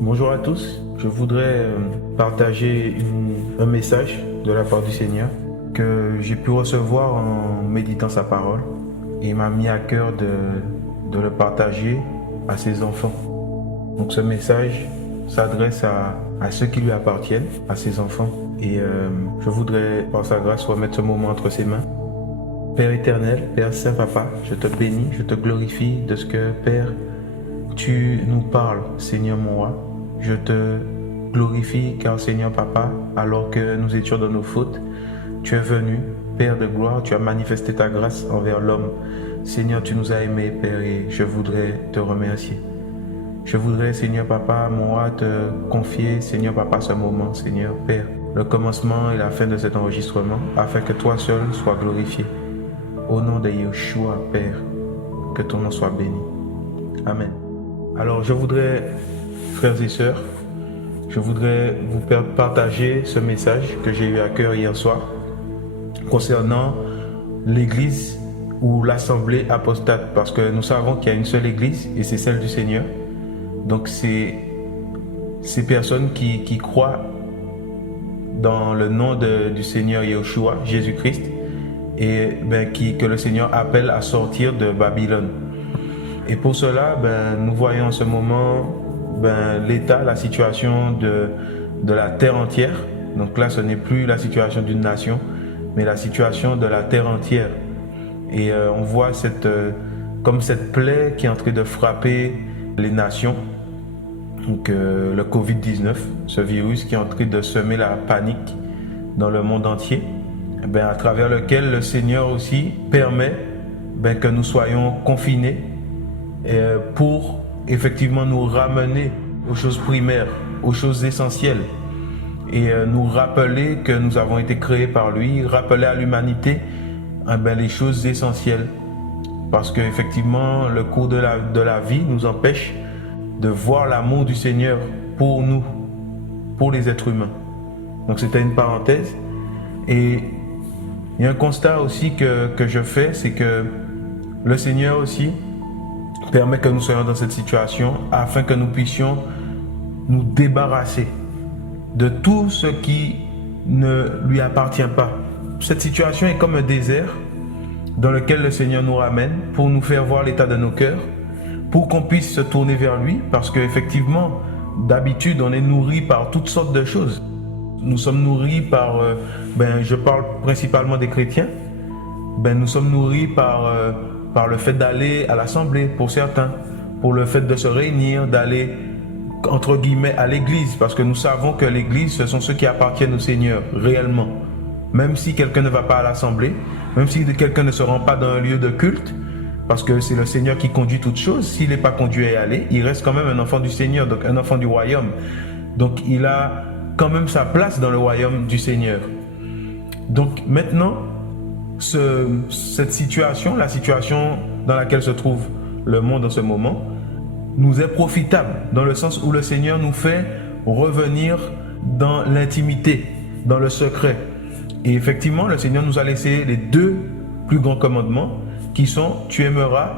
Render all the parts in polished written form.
Bonjour à tous, je voudrais partager un message de la part du Seigneur que j'ai pu recevoir en méditant sa parole et il m'a mis à cœur de le partager à ses enfants. Donc ce message s'adresse à ceux qui lui appartiennent, à ses enfants et je voudrais par sa grâce remettre ce moment entre ses mains. Père éternel, Père Saint Papa, je te bénis, je te glorifie de ce que Père, tu nous parles, Seigneur mon roi. Je te glorifie car Seigneur Papa, alors que nous étions dans nos fautes, tu es venu, Père de gloire, tu as manifesté ta grâce envers l'homme. Seigneur, tu nous as aimés, Père, et je voudrais te remercier. Je voudrais, Seigneur Papa, mon roi, te confier, Seigneur Papa, ce moment, Seigneur Père, le commencement et la fin de cet enregistrement, afin que toi seul sois glorifié. Au nom de Yeshua, Père, que ton nom soit béni. Amen. Alors, je voudrais, frères et sœurs, je voudrais vous partager ce message que j'ai eu à cœur hier soir concernant l'église ou l'assemblée apostate, parce que nous savons qu'il y a une seule église et c'est celle du Seigneur. Donc, c'est ces personnes qui croient dans le nom du Seigneur Yeshua, Jésus-Christ, et que le Seigneur appelle à sortir de Babylone. Et pour cela, nous voyons en ce moment l'état, la situation de la terre entière. Donc là, ce n'est plus la situation d'une nation, mais la situation de la terre entière. Et on voit comme cette plaie qui est en train de frapper les nations. Donc le Covid-19, ce virus qui est en train de semer la panique dans le monde entier, à travers lequel le Seigneur aussi permet que nous soyons confinés pour effectivement nous ramener aux choses primaires, aux choses essentielles et nous rappeler que nous avons été créés par lui, rappeler à l'humanité les choses essentielles, parce qu'effectivement le cours de la vie nous empêche de voir l'amour du Seigneur pour nous, pour les êtres humains. Donc c'était une parenthèse. Et il y a un constat aussi que je fais, c'est que le Seigneur aussi permet que nous soyons dans cette situation afin que nous puissions nous débarrasser de tout ce qui ne lui appartient pas. Cette situation est comme un désert dans lequel le Seigneur nous ramène pour nous faire voir l'état de nos cœurs, pour qu'on puisse se tourner vers lui, parce qu'effectivement, d'habitude, on est nourri par toutes sortes de choses. Nous sommes nourris par, je parle principalement des chrétiens, nous sommes nourris par le fait d'aller à l'assemblée pour certains, pour le fait de se réunir, d'aller entre guillemets à l'église, parce que nous savons que l'église, ce sont ceux qui appartiennent au Seigneur réellement. Même si quelqu'un ne va pas à l'assemblée, même si quelqu'un ne se rend pas dans un lieu de culte, parce que c'est le Seigneur qui conduit toutes choses, s'il n'est pas conduit à y aller, il reste quand même un enfant du Seigneur, donc un enfant du royaume. Donc il a quand même sa place dans le royaume du Seigneur. Donc maintenant, cette situation, la situation dans laquelle se trouve le monde en ce moment, nous est profitable dans le sens où le Seigneur nous fait revenir dans l'intimité, dans le secret. Et effectivement, le Seigneur nous a laissé les deux plus grands commandements qui sont: tu aimeras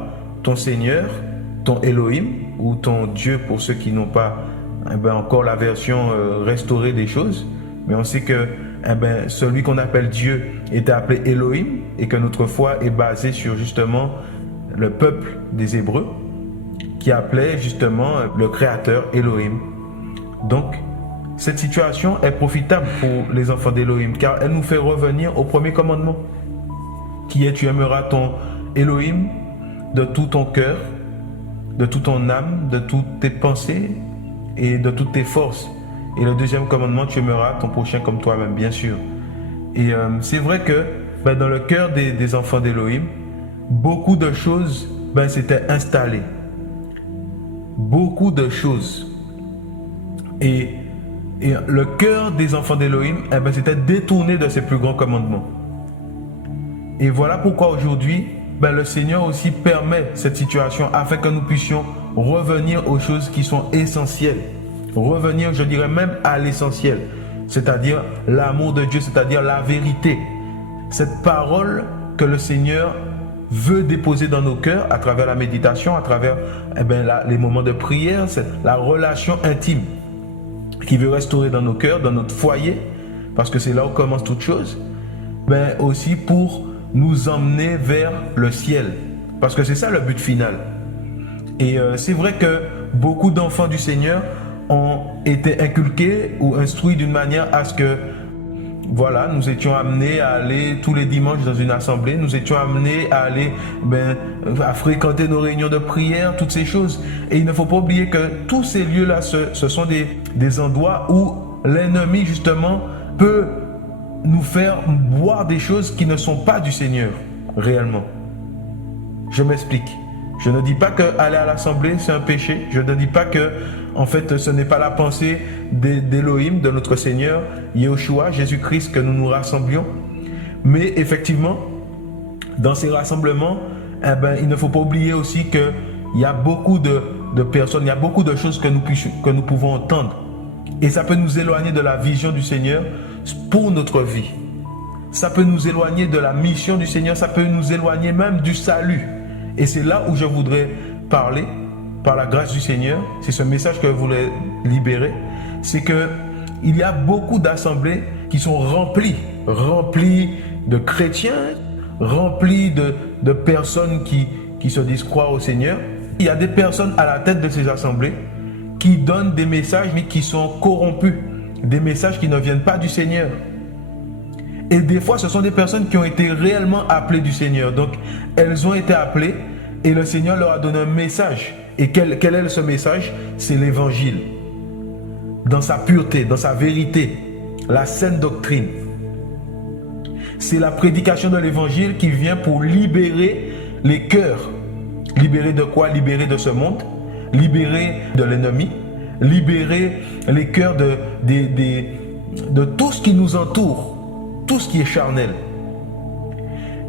ton Seigneur, ton Elohim, ou ton Dieu pour ceux qui n'ont pas encore la version restaurée des choses. Mais on sait que celui qu'on appelle Dieu était appelé Elohim et que notre foi est basée sur justement le peuple des Hébreux qui appelait justement le Créateur Elohim. Donc, cette situation est profitable pour les enfants d'Elohim car elle nous fait revenir au premier commandement qui est: tu aimeras ton Elohim de tout ton cœur, de toute ton âme, de toutes tes pensées et de toutes tes forces. Et le deuxième commandement: tu aimeras ton prochain comme toi-même, bien sûr. Et c'est vrai que dans le cœur des enfants d'Elohim, beaucoup de choses s'étaient installées. Beaucoup de choses. Et le cœur des enfants d'Elohim s'était détourné de ses plus grands commandements. Et voilà pourquoi aujourd'hui, le Seigneur aussi permet cette situation afin que nous puissions revenir aux choses qui sont essentielles. Revenir, je dirais même à l'essentiel, c'est-à-dire l'amour de Dieu, c'est-à-dire la vérité. Cette parole que le Seigneur veut déposer dans nos cœurs à travers la méditation, à travers les moments de prière, c'est la relation intime qu'il veut restaurer dans nos cœurs, dans notre foyer, parce que c'est là où commence toute chose, aussi pour nous emmener vers le ciel, parce que c'est ça le but final. Et c'est vrai que beaucoup d'enfants du Seigneur ont été inculqués ou instruits d'une manière à ce que, voilà, nous étions amenés à aller tous les dimanches dans une assemblée, nous étions amenés à aller, à fréquenter nos réunions de prière, toutes ces choses. Et il ne faut pas oublier que tous ces lieux-là, ce sont des endroits où l'ennemi, justement, peut nous faire boire des choses qui ne sont pas du Seigneur, réellement. Je m'explique. Je ne dis pas qu'aller à l'assemblée, c'est un péché. Je ne dis pas que, en fait, ce n'est pas la pensée d'Élohim, de notre Seigneur, Yahushua, Jésus-Christ, que nous nous rassemblions. Mais effectivement, dans ces rassemblements, il ne faut pas oublier aussi qu'il y a beaucoup de personnes, il y a beaucoup de choses que nous pouvons entendre. Et ça peut nous éloigner de la vision du Seigneur pour notre vie. Ça peut nous éloigner de la mission du Seigneur, ça peut nous éloigner même du salut. Et c'est là où je voudrais parler, par la grâce du Seigneur, c'est ce message que je voulais libérer, c'est qu'il y a beaucoup d'assemblées qui sont remplies de chrétiens, remplies de personnes qui se disent croire au Seigneur. Il y a des personnes à la tête de ces assemblées qui donnent des messages mais qui sont corrompus, des messages qui ne viennent pas du Seigneur. Et des fois, ce sont des personnes qui ont été réellement appelées du Seigneur. Donc, elles ont été appelées et le Seigneur leur a donné un message. Et quel est ce message? C'est l'évangile. Dans sa pureté, dans sa vérité, la saine doctrine. C'est la prédication de l'évangile qui vient pour libérer les cœurs. Libérer de quoi? Libérer de ce monde, libérer de l'ennemi, libérer les cœurs de tout ce qui nous entoure. Tout ce qui est charnel.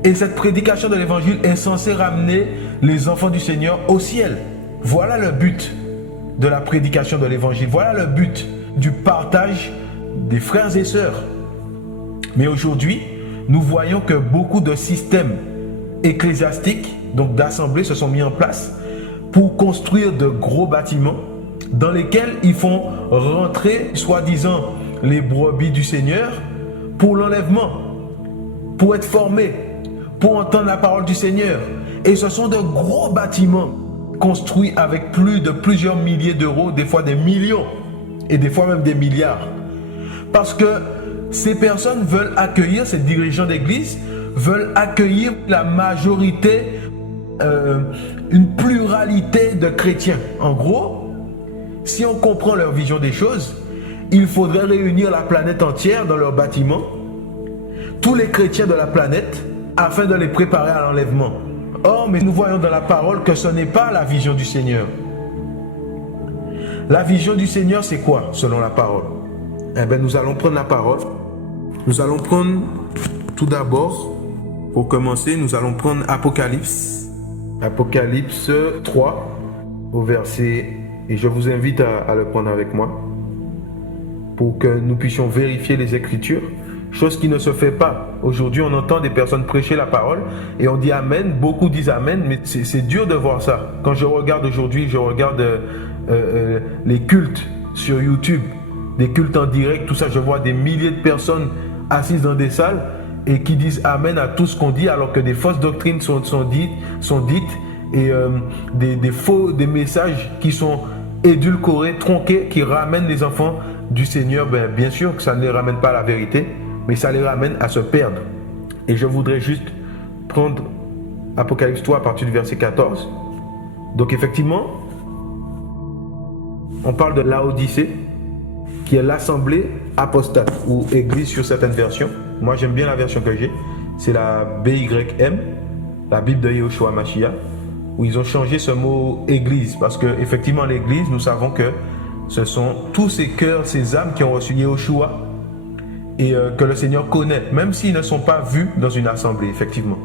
Et cette prédication de l'évangile est censée ramener les enfants du Seigneur au ciel. Voilà le but de la prédication de l'évangile. Voilà le but du partage des frères et sœurs. Mais aujourd'hui, nous voyons que beaucoup de systèmes ecclésiastiques, donc d'assemblées, se sont mis en place pour construire de gros bâtiments dans lesquels ils font rentrer, soi-disant, les brebis du Seigneur pour l'enlèvement, pour être formés, pour entendre la parole du Seigneur. Et ce sont de gros bâtiments construits avec plusieurs milliers d'euros, des fois des millions, et des fois même des milliards. Parce que ces personnes veulent accueillir, ces dirigeants d'église, veulent accueillir la majorité, une pluralité de chrétiens. En gros, si on comprend leur vision des choses, il faudrait réunir la planète entière dans leur bâtiment, tous les chrétiens de la planète, afin de les préparer à l'enlèvement. Or, mais nous voyons dans la parole que ce n'est pas la vision du Seigneur. La vision du Seigneur, c'est quoi, selon la parole? Nous allons prendre la parole. Nous allons prendre, tout d'abord, pour commencer, nous allons prendre Apocalypse. Apocalypse 3, au verset, et je vous invite à le prendre avec moi, pour que nous puissions vérifier les Écritures, chose qui ne se fait pas. Aujourd'hui, on entend des personnes prêcher la parole et on dit Amen, beaucoup disent Amen, mais c'est dur de voir ça. Quand je regarde aujourd'hui, je regarde les cultes sur YouTube, des cultes en direct, tout ça, je vois des milliers de personnes assises dans des salles et qui disent Amen à tout ce qu'on dit, alors que des fausses doctrines sont dites et des messages qui sont édulcorés, tronqués, qui ramènent les enfants du Seigneur. Bien sûr que ça ne les ramène pas à la vérité, mais ça les ramène à se perdre. Et je voudrais juste prendre Apocalypse 3 à partir du verset 14. Donc effectivement, on parle de Laodicée, qui est l'assemblée apostate, ou église sur certaines versions. Moi j'aime bien la version que j'ai, c'est la BYM, la Bible de Yahushua Mashiach, où ils ont changé ce mot église, parce que effectivement l'église, nous savons que ce sont tous ces cœurs, ces âmes qui ont reçu Yahushua et que le Seigneur connaît, même s'ils ne sont pas vus dans une assemblée, effectivement.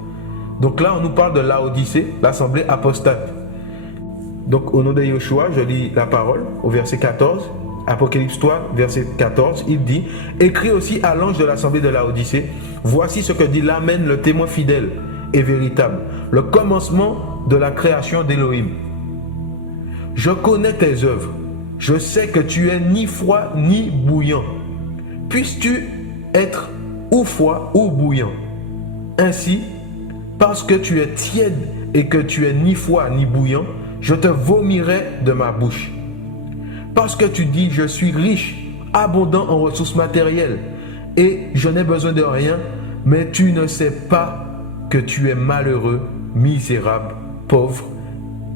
Donc là, on nous parle de Laodicée, l'assemblée apostate. Donc au nom de Yahushua, je lis la parole au verset 14, Apocalypse 3, verset 14, il dit « Écris aussi à l'ange de l'assemblée de Laodicée, voici ce que dit l'Amen, le témoin fidèle et véritable, le commencement de la création d'Élohim. Je connais tes œuvres. Je sais que tu es ni froid ni bouillant. Puisses-tu être ou froid ou bouillant. Ainsi, parce que tu es tiède et que tu es ni froid ni bouillant, je te vomirai de ma bouche. Parce que tu dis, je suis riche, abondant en ressources matérielles, et je n'ai besoin de rien, mais tu ne sais pas que tu es malheureux, misérable, pauvre,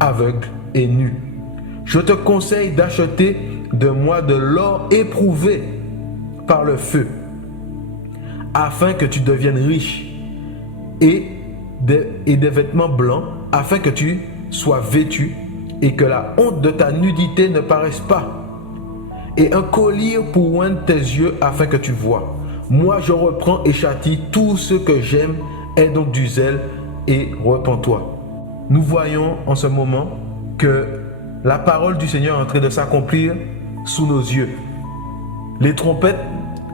aveugle et nu. Je te conseille d'acheter de moi de l'or éprouvé par le feu, afin que tu deviennes riche, et des vêtements blancs, afin que tu sois vêtu, et que la honte de ta nudité ne paraisse pas, et un collier pour oindre tes yeux, afin que tu vois. Moi je reprends et châtie tout ce que j'aime, aie donc du zèle et repens-toi. Nous voyons en ce moment que la parole du Seigneur est en train de s'accomplir sous nos yeux. Les trompettes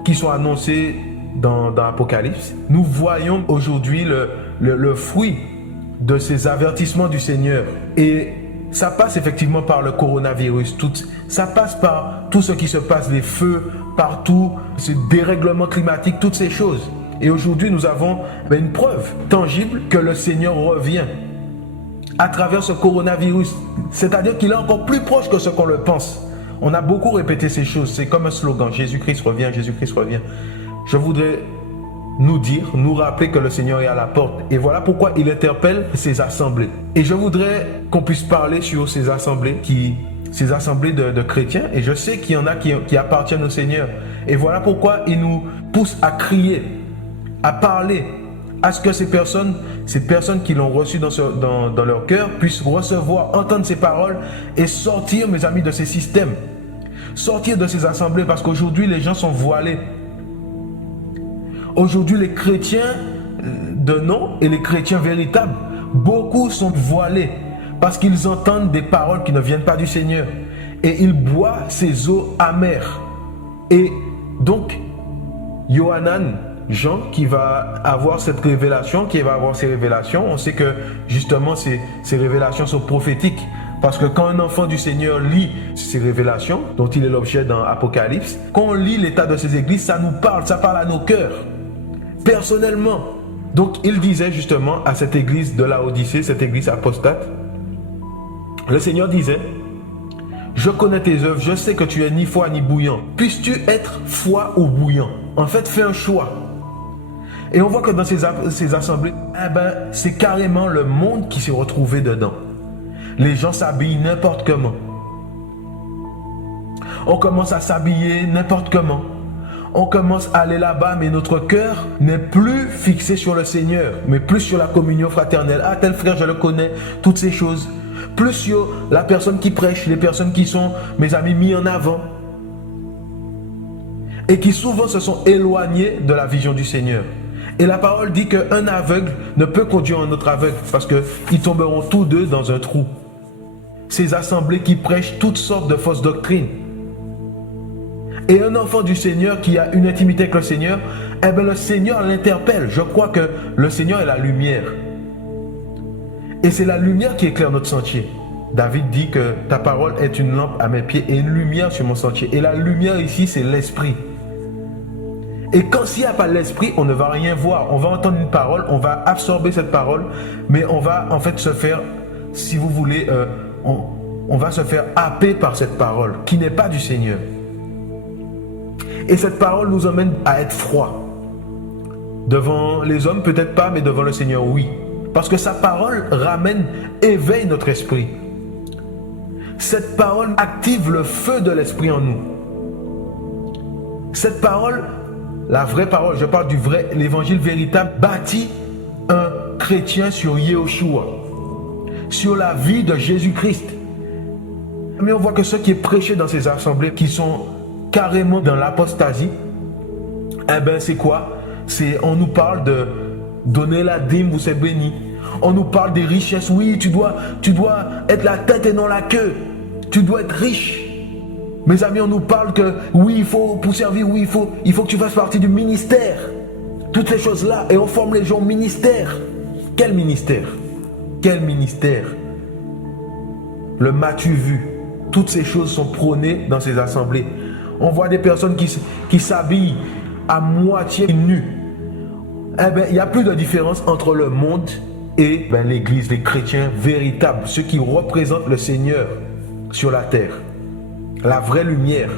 qui sont annoncées dans l'Apocalypse, nous voyons aujourd'hui le fruit de ces avertissements du Seigneur. Et ça passe effectivement par le coronavirus, ça passe par tout ce qui se passe, les feux partout, ce dérèglement climatique, toutes ces choses. Et aujourd'hui, nous avons une preuve tangible que le Seigneur revient à travers ce coronavirus. C'est-à-dire qu'il est encore plus proche que ce qu'on le pense. On a beaucoup répété ces choses. C'est comme un slogan. Jésus-Christ revient, Jésus-Christ revient. Je voudrais nous rappeler que le Seigneur est à la porte. Et voilà pourquoi il interpelle ces assemblées. Et je voudrais qu'on puisse parler sur ces assemblées de chrétiens. Et je sais qu'il y en a qui appartiennent au Seigneur. Et voilà pourquoi il nous pousse à crier, à parler, à ce que ces personnes qui l'ont reçu dans leur cœur puissent recevoir, entendre ces paroles et sortir, mes amis, de ces systèmes. Sortir de ces assemblées, parce qu'aujourd'hui, les gens sont voilés. Aujourd'hui, les chrétiens de nom et les chrétiens véritables, beaucoup sont voilés parce qu'ils entendent des paroles qui ne viennent pas du Seigneur. Et ils boivent ces eaux amères. Et donc, Yohanan, Jean, qui va avoir cette révélation, on sait que justement ces révélations sont prophétiques. Parce que quand un enfant du Seigneur lit ces révélations, dont il est l'objet dans Apocalypse, quand on lit l'état de ces églises, ça nous parle, ça parle à nos cœurs, personnellement. Donc il disait justement à cette église de Laodicée, cette église apostate, le Seigneur disait, je connais tes œuvres, je sais que tu es ni froid ni bouillant. Puisses-tu être froid ou bouillant? En fait, fais un choix. Et on voit que dans ces assemblées, c'est carrément le monde qui s'est retrouvé dedans. Les gens s'habillent n'importe comment. On commence à s'habiller n'importe comment. On commence à aller là-bas, mais notre cœur n'est plus fixé sur le Seigneur, mais plus sur la communion fraternelle. Ah, tel frère, je le connais, toutes ces choses. Plus sur la personne qui prêche, les personnes qui sont, mes amis, mis en avant. Et qui souvent se sont éloignés de la vision du Seigneur. Et la parole dit qu'un aveugle ne peut conduire un autre aveugle, parce qu'ils tomberont tous deux dans un trou. Ces assemblées qui prêchent toutes sortes de fausses doctrines. Et un enfant du Seigneur qui a une intimité avec le Seigneur, le Seigneur l'interpelle. Je crois que le Seigneur est la lumière. Et c'est la lumière qui éclaire notre sentier. David dit que ta parole est une lampe à mes pieds et une lumière sur mon sentier. Et la lumière ici, c'est l'esprit. Et quand s'il n'y a pas l'esprit, on ne va rien voir. On va entendre une parole, on va absorber cette parole, mais on va en fait se faire, si vous voulez, on va se faire happer par cette parole qui n'est pas du Seigneur. Et cette parole nous emmène à être froid. Devant les hommes, peut-être pas, mais devant le Seigneur, oui. Parce que sa parole éveille notre esprit. Cette parole active le feu de l'esprit en nous. Cette parole, la vraie parole, je parle du vrai, l'évangile véritable, bâtit un chrétien sur Yeshua, sur la vie de Jésus-Christ. Mais on voit que ce qui est prêché dans ces assemblées, qui sont carrément dans l'apostasie, c'est quoi? On nous parle de donner la dîme, vous êtes béni. On nous parle des richesses. Oui, tu dois être la tête et non la queue. Tu dois être riche. Mes amis, on nous parle que oui, il faut, pour servir, oui, il faut que tu fasses partie du ministère. Toutes ces choses-là. Et on forme les gens au ministère. Quel ministère? Quel ministère? Le m'as-tu vu? Toutes ces choses sont prônées dans ces assemblées. On voit des personnes qui s'habillent à moitié nues. Eh bien, il n'y a plus de différence entre le monde et l'Église, les chrétiens véritables, ceux qui représentent le Seigneur sur la terre. La vraie lumière.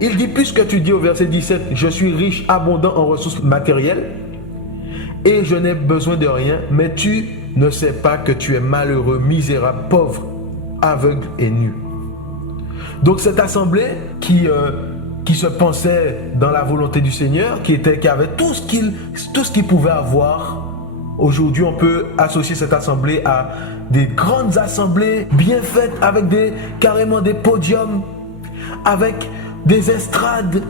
Il dit, puisque tu dis au verset 17, je suis riche, abondant en ressources matérielles, et je n'ai besoin de rien, mais tu ne sais pas que tu es malheureux, misérable, pauvre, aveugle et nu. Donc cette assemblée qui se pensait dans la volonté du Seigneur, qui avait tout ce qu'il pouvait avoir. Aujourd'hui, on peut associer cette assemblée à des grandes assemblées bien faites, avec carrément des podiums, avec des estrades,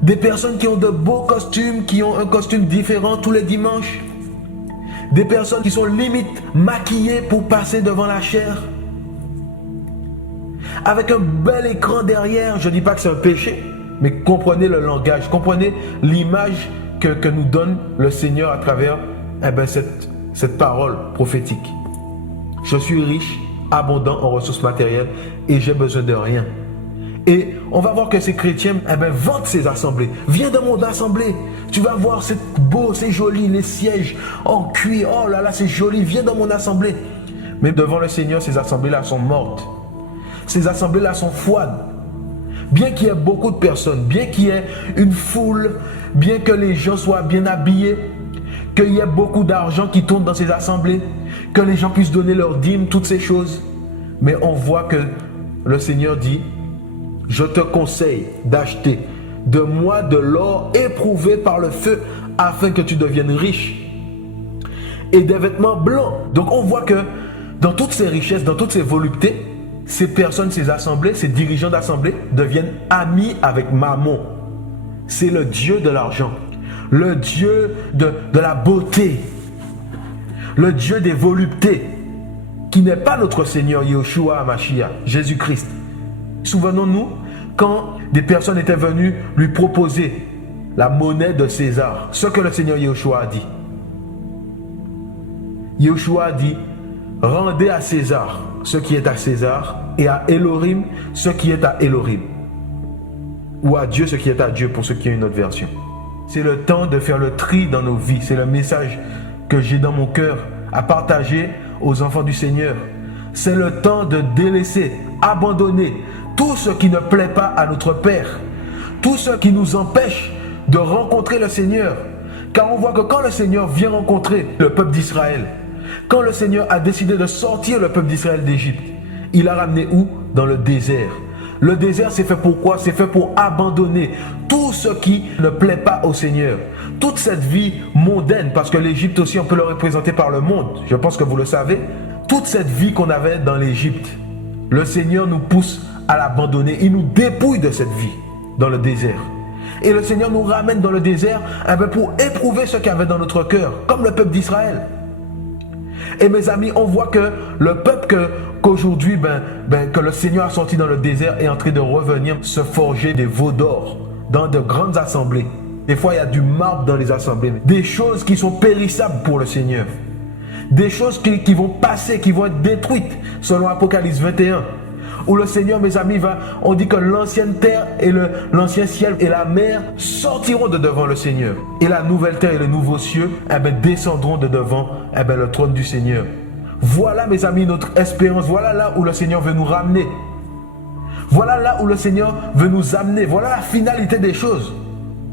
des personnes qui ont de beaux costumes, qui ont un costume différent tous les dimanches, des personnes qui sont limite maquillées pour passer devant la chair, avec un bel écran derrière. Je ne dis pas que c'est un péché, mais comprenez le langage, comprenez l'image que nous donne le Seigneur à travers cette parole prophétique. Je suis riche, abondant en ressources matérielles et j'ai besoin de rien. Et on va voir que ces chrétiens vantent ces assemblées. Viens dans mon assemblée, tu vas voir, c'est beau, c'est joli, les sièges en cuir, oh là là, c'est joli, viens dans mon assemblée. Mais devant le Seigneur, ces assemblées-là sont mortes. Ces assemblées-là sont froides. Bien qu'il y ait beaucoup de personnes, bien qu'il y ait une foule, bien que les gens soient bien habillés, qu'il y ait beaucoup d'argent qui tourne dans ces assemblées, que les gens puissent donner leur dîme, toutes ces choses. Mais on voit que le Seigneur dit, je te conseille d'acheter de moi de l'or éprouvé par le feu afin que tu deviennes riche et des vêtements blancs. Donc on voit que dans toutes ces richesses, dans toutes ces voluptés, ces personnes, ces assemblées, ces dirigeants d'assemblée deviennent amis avec Mammon. C'est le Dieu de l'argent, le Dieu de la beauté, le Dieu des voluptés, qui n'est pas notre Seigneur Yeshua HaMashiach, Jésus-Christ. Souvenons-nous quand des personnes étaient venues lui proposer la monnaie de César, ce que le Seigneur Yeshua a dit. Yeshua a dit, rendez à César ce qui est à César et à Elohim ce qui est à Elohim. Ou à Dieu ce qui est à Dieu pour ceux qui ont une autre version. C'est le temps de faire le tri dans nos vies. C'est le message que j'ai dans mon cœur à partager aux enfants du Seigneur. C'est le temps de délaisser, abandonner tout ce qui ne plaît pas à notre Père, tout ce qui nous empêche de rencontrer le Seigneur. Car on voit que quand le Seigneur vient rencontrer le peuple d'Israël, quand le Seigneur a décidé de sortir le peuple d'Israël d'Égypte, il l'a ramené où? Dans le désert. Le désert, c'est fait pour quoi? C'est fait pour abandonner tout ce qui ne plaît pas au Seigneur. Toute cette vie mondaine, parce que l'Égypte aussi, on peut le représenter par le monde. Je pense que vous le savez. Toute cette vie qu'on avait dans l'Égypte, le Seigneur nous pousse à l'abandonner. Il nous dépouille de cette vie dans le désert. Et le Seigneur nous ramène dans le désert pour éprouver ce qu'il y avait dans notre cœur, comme le peuple d'Israël. Et mes amis, on voit que le peuple qu'aujourd'hui, que le Seigneur a sorti dans le désert est en train de revenir se forger des veaux d'or dans de grandes assemblées. Des fois, il y a du marbre dans les assemblées. Des choses qui sont périssables pour le Seigneur. Des choses qui vont passer, qui vont être détruites, selon Apocalypse 21. Où le Seigneur, mes amis, on dit que l'ancienne terre et l'ancien ciel et la mer sortiront de devant le Seigneur. Et la nouvelle terre et le nouveau cieux descendront de devant le trône du Seigneur. Voilà, mes amis, notre espérance. Voilà là où le Seigneur veut nous ramener. Voilà là où le Seigneur veut nous amener. Voilà la finalité des choses.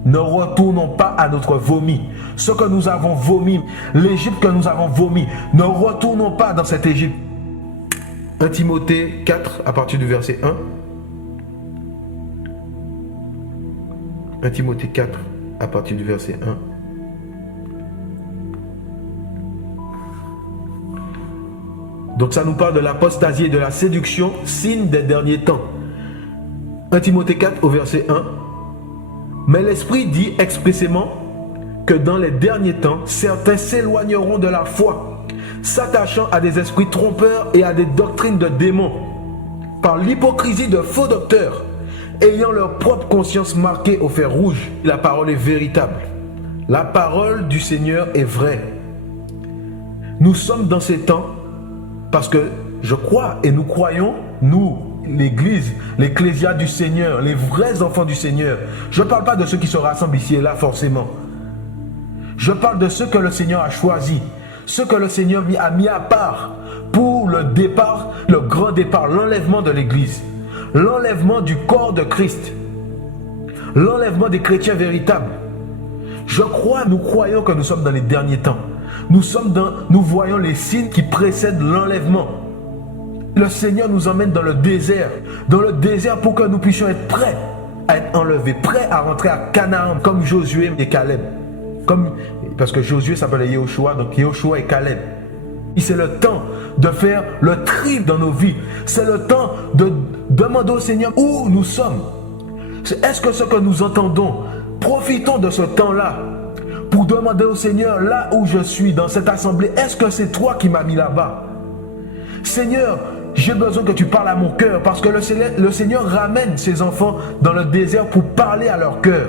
Ne retournons pas à notre vomi. Ce que nous avons vomi, l'Égypte que nous avons vomi, ne retournons pas dans cette Égypte. 1 Timothée 4 à partir du verset 1. 1 Timothée 4 à partir du verset 1. Donc ça nous parle de l'apostasie et de la séduction, signe des derniers temps. 1 Timothée 4 au verset 1. Mais l'Esprit dit expressément que dans les derniers temps, certains s'éloigneront de la foi, s'attachant à des esprits trompeurs et à des doctrines de démons, par l'hypocrisie de faux docteurs, ayant leur propre conscience marquée au fer rouge. La parole est véritable. La parole du Seigneur est vraie. Nous sommes dans ces temps parce que je crois et nous croyons, nous, l'Église, l'Ecclésia du Seigneur, les vrais enfants du Seigneur. Je ne parle pas de ceux qui se rassemblent ici et là forcément. Je parle de ceux que le Seigneur a choisis, ceux que le Seigneur a mis à part pour le départ, le grand départ, l'enlèvement de l'Église, l'enlèvement du corps de Christ, l'enlèvement des chrétiens véritables. Je crois, nous croyons que nous sommes dans les derniers temps. Nous voyons les signes qui précèdent l'enlèvement. Le Seigneur nous emmène dans le désert pour que nous puissions être prêts à être enlevés, prêts à rentrer à Canaan, comme Josué et Caleb. Parce que Josué s'appelait Yehoshua, donc Yehoshua et Caleb. Et c'est le temps de faire le tri dans nos vies. C'est le temps de demander au Seigneur où nous sommes. Est-ce que ce que nous entendons, profitons de ce temps-là pour demander au Seigneur, là où je suis, dans cette assemblée, est-ce que c'est toi qui m'as mis là-bas? Seigneur, j'ai besoin que tu parles à mon cœur parce que le Seigneur ramène ses enfants dans le désert pour parler à leur cœur.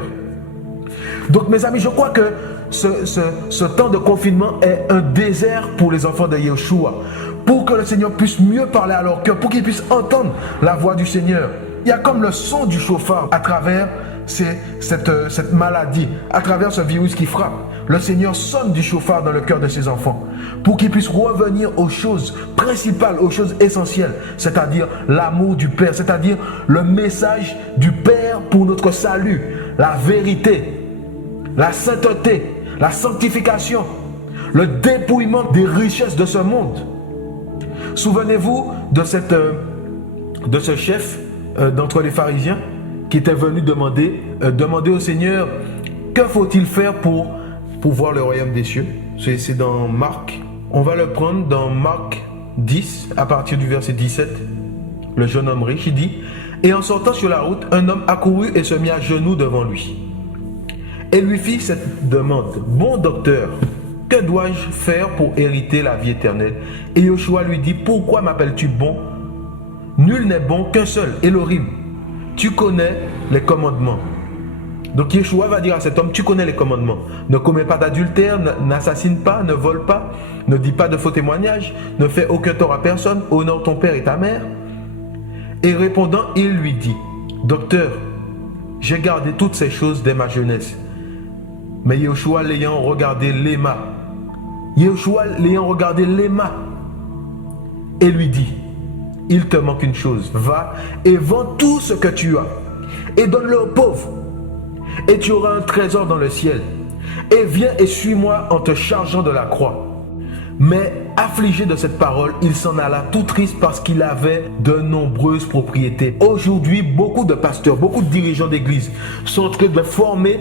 Donc mes amis, je crois que ce temps de confinement est un désert pour les enfants de Yeshua, pour que le Seigneur puisse mieux parler à leur cœur, pour qu'ils puissent entendre la voix du Seigneur. Il y a comme le son du chauffard à travers cette maladie, à travers ce virus qui frappe. Le Seigneur sonne du chauffard dans le cœur de ses enfants pour qu'ils puissent revenir aux choses principales, aux choses essentielles, c'est-à-dire l'amour du Père, c'est-à-dire le message du Père pour notre salut, la vérité, la sainteté, la sanctification, le dépouillement des richesses de ce monde. Souvenez-vous de ce chef d'entre les pharisiens qui était venu demander au Seigneur que faut-il faire pour voir le royaume des cieux. C'est dans Marc. On va le prendre dans Marc 10 à partir du verset 17. Le jeune homme riche, il dit: et en sortant sur la route, un homme accourut et se mit à genoux devant lui et lui fit cette demande: bon docteur, que dois-je faire pour hériter la vie éternelle? Et Yeshua lui dit: pourquoi m'appelles-tu bon? Nul n'est bon qu'un seul, Elohim. Tu connais les commandements. Donc Yeshua va dire à cet homme: tu connais les commandements. Ne commets pas d'adultère, n'assassine pas, ne vole pas, ne dis pas de faux témoignages, ne fais aucun tort à personne, honore ton père et ta mère. Et répondant, il lui dit: docteur, j'ai gardé toutes ces choses dès ma jeunesse. Mais Yeshua l'ayant regardé l'aima. Et lui dit: il te manque une chose, va et vends tout ce que tu as et donne-le aux pauvres et tu auras un trésor dans le ciel. Et viens et suis-moi en te chargeant de la croix. Mais affligé de cette parole, il s'en alla tout triste parce qu'il avait de nombreuses propriétés. Aujourd'hui, beaucoup de pasteurs, beaucoup de dirigeants d'église sont en train de former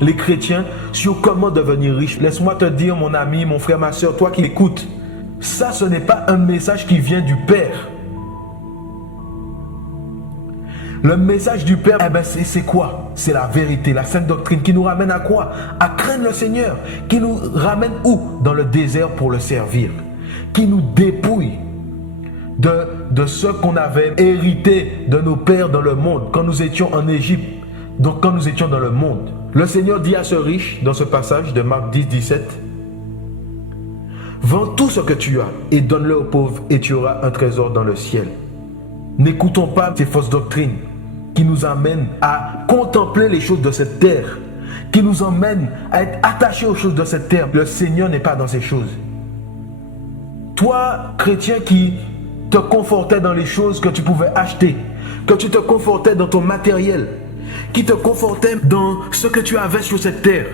les chrétiens sur comment devenir riche. Laisse-moi te dire, mon ami, mon frère, ma soeur, toi qui écoutes, ça, ce n'est pas un message qui vient du Père. Le message du Père, c'est quoi? C'est la vérité, la sainte doctrine qui nous ramène à quoi? À craindre le Seigneur. Qui nous ramène où? Dans le désert pour le servir. Qui nous dépouille de ce qu'on avait hérité de nos pères dans le monde, quand nous étions en Égypte, donc quand nous étions dans le monde. Le Seigneur dit à ce riche, dans ce passage de Marc 10, 17, vends tout ce que tu as et donne-le aux pauvres et tu auras un trésor dans le ciel. N'écoutons pas ces fausses doctrines qui nous amènent à contempler les choses de cette terre, qui nous emmènent à être attachés aux choses de cette terre. Le Seigneur n'est pas dans ces choses. Toi, chrétien qui te confortais dans les choses que tu pouvais acheter, que tu te confortais dans ton matériel, qui te confortait dans ce que tu avais sur cette terre,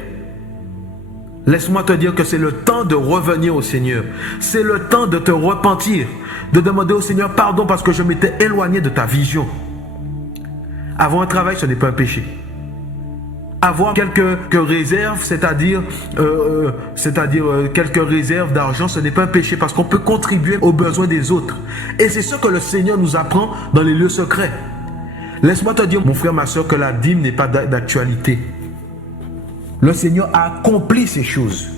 laisse-moi te dire que c'est le temps de revenir au Seigneur. C'est le temps de te repentir, de demander au Seigneur pardon parce que je m'étais éloigné de ta vision. Avoir un travail, ce n'est pas un péché. Avoir quelques réserves, c'est-à-dire quelques réserves d'argent, ce n'est pas un péché parce qu'on peut contribuer aux besoins des autres. Et c'est ce que le Seigneur nous apprend dans les lieux secrets. Laisse-moi te dire, mon frère, ma soeur, que la dîme n'est pas d'actualité. Le Seigneur a accompli ces choses.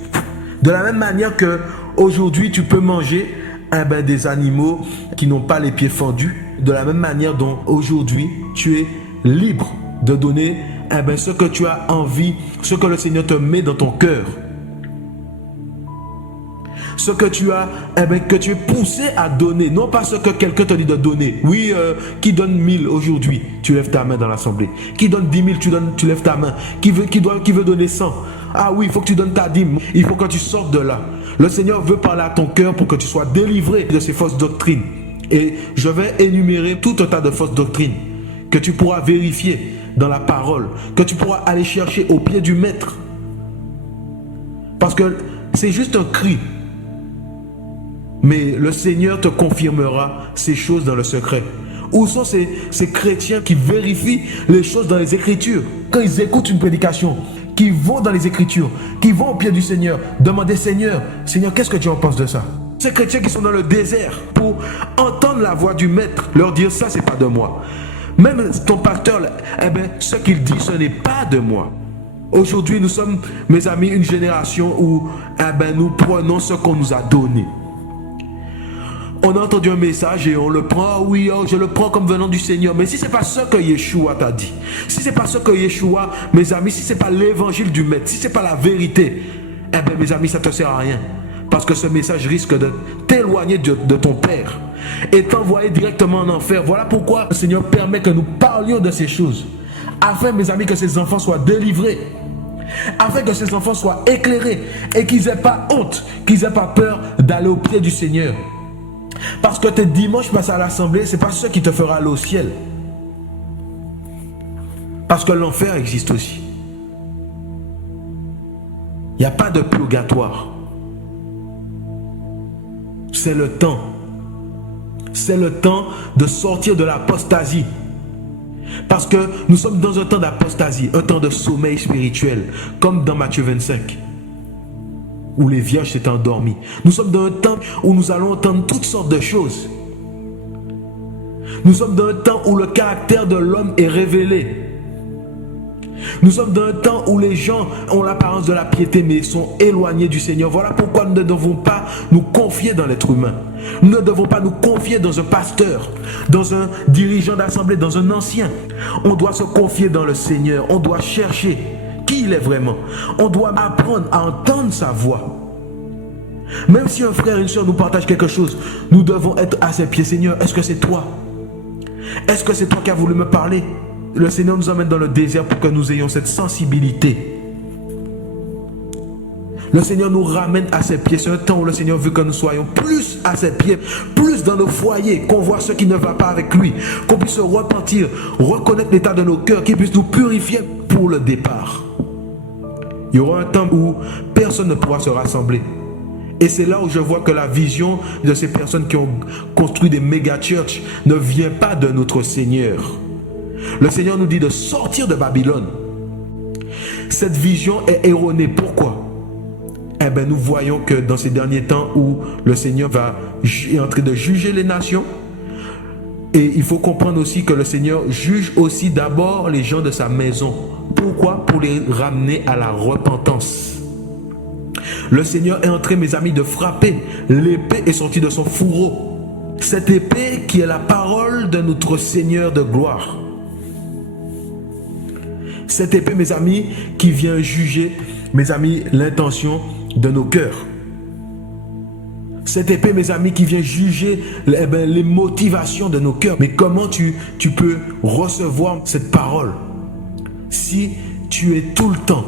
De la même manière que aujourd'hui tu peux manger des animaux qui n'ont pas les pieds fendus, de la même manière dont aujourd'hui tu es libre de donner ce que tu as envie, ce que le Seigneur te met dans ton cœur. Ce que tu as, que tu es poussé à donner, non pas ce que quelqu'un te dit de donner. Oui, qui donne 1000 aujourd'hui, tu lèves ta main dans l'assemblée. Qui donne 10 000, tu lèves ta main. Qui veut donner 100? Ah oui, il faut que tu donnes ta dîme. Il faut que tu sortes de là. Le Seigneur veut parler à ton cœur pour que tu sois délivré de ces fausses doctrines. Et je vais énumérer tout un tas de fausses doctrines que tu pourras vérifier dans la parole, que tu pourras aller chercher au pied du maître. Parce que c'est juste un cri. Mais le Seigneur te confirmera ces choses dans le secret. Où sont ces chrétiens qui vérifient les choses dans les Écritures? Quand ils écoutent une prédication, qui vont dans les Écritures, qui vont au pied du Seigneur, demander Seigneur, qu'est-ce que tu en penses de ça? Ces chrétiens qui sont dans le désert pour entendre la voix du maître, leur dire ça c'est pas de moi. Même ton pasteur, ce qu'il dit, ce n'est pas de moi. Aujourd'hui, nous sommes, mes amis, une génération où nous prenons ce qu'on nous a donné. On a entendu un message et on le prend, oui, je le prends comme venant du Seigneur. Mais si ce n'est pas ce que Yeshua t'a dit, si ce n'est pas ce que Yeshua, mes amis, si ce n'est pas l'évangile du maître, si ce n'est pas la vérité, mes amis, ça ne te sert à rien. Parce que ce message risque de t'éloigner de ton Père et t'envoyer directement en enfer. Voilà pourquoi le Seigneur permet que nous parlions de ces choses. Afin, mes amis, que ces enfants soient délivrés. Afin que ces enfants soient éclairés et qu'ils n'aient pas honte, qu'ils n'aient pas peur d'aller au pied du Seigneur. Parce que tes dimanches passés à l'assemblée, ce n'est pas ce qui te fera aller au ciel. Parce que l'enfer existe aussi. Il n'y a pas de purgatoire. C'est le temps. C'est le temps de sortir de l'apostasie. Parce que nous sommes dans un temps d'apostasie, un temps de sommeil spirituel, comme dans Matthieu 25. Où les vierges s'étaient endormies. Nous sommes dans un temps où nous allons entendre toutes sortes de choses. Nous sommes dans un temps où le caractère de l'homme est révélé. Nous sommes dans un temps où les gens ont l'apparence de la piété mais sont éloignés du Seigneur. Voilà pourquoi nous ne devons pas nous confier dans l'être humain. Nous ne devons pas nous confier dans un pasteur, dans un dirigeant d'assemblée, dans un ancien. On doit se confier dans le Seigneur. On doit chercher qui il est vraiment. On doit apprendre à entendre sa voix. Même si un frère et une soeur nous partagent quelque chose, nous devons être à ses pieds. Seigneur, est-ce que c'est toi? Est-ce que c'est toi qui as voulu me parler? Le Seigneur nous emmène dans le désert pour que nous ayons cette sensibilité. Le Seigneur nous ramène à ses pieds. C'est un temps où le Seigneur veut que nous soyons plus à ses pieds, plus dans nos foyers, qu'on voit ce qui ne va pas avec lui, qu'on puisse se repentir, reconnaître l'état de nos cœurs, qu'il puisse nous purifier pour le départ. Il y aura un temps où personne ne pourra se rassembler. Et c'est là où je vois que la vision de ces personnes qui ont construit des méga-churches ne vient pas de notre Seigneur. Le Seigneur nous dit de sortir de Babylone. Cette vision est erronée. Pourquoi? Nous voyons que dans ces derniers temps où le Seigneur est en train de juger les nations, et il faut comprendre aussi que le Seigneur juge aussi d'abord les gens de sa maison. Pourquoi? Pour les ramener à la repentance. Le Seigneur est en train, mes amis, de frapper. L'épée est sortie de son fourreau. Cette épée qui est la parole de notre Seigneur de gloire. Cette épée, mes amis, qui vient juger, mes amis, l'intention de nos cœurs. Cette épée, mes amis, qui vient juger les motivations de nos cœurs. Mais comment tu peux recevoir cette parole si tu es tout le temps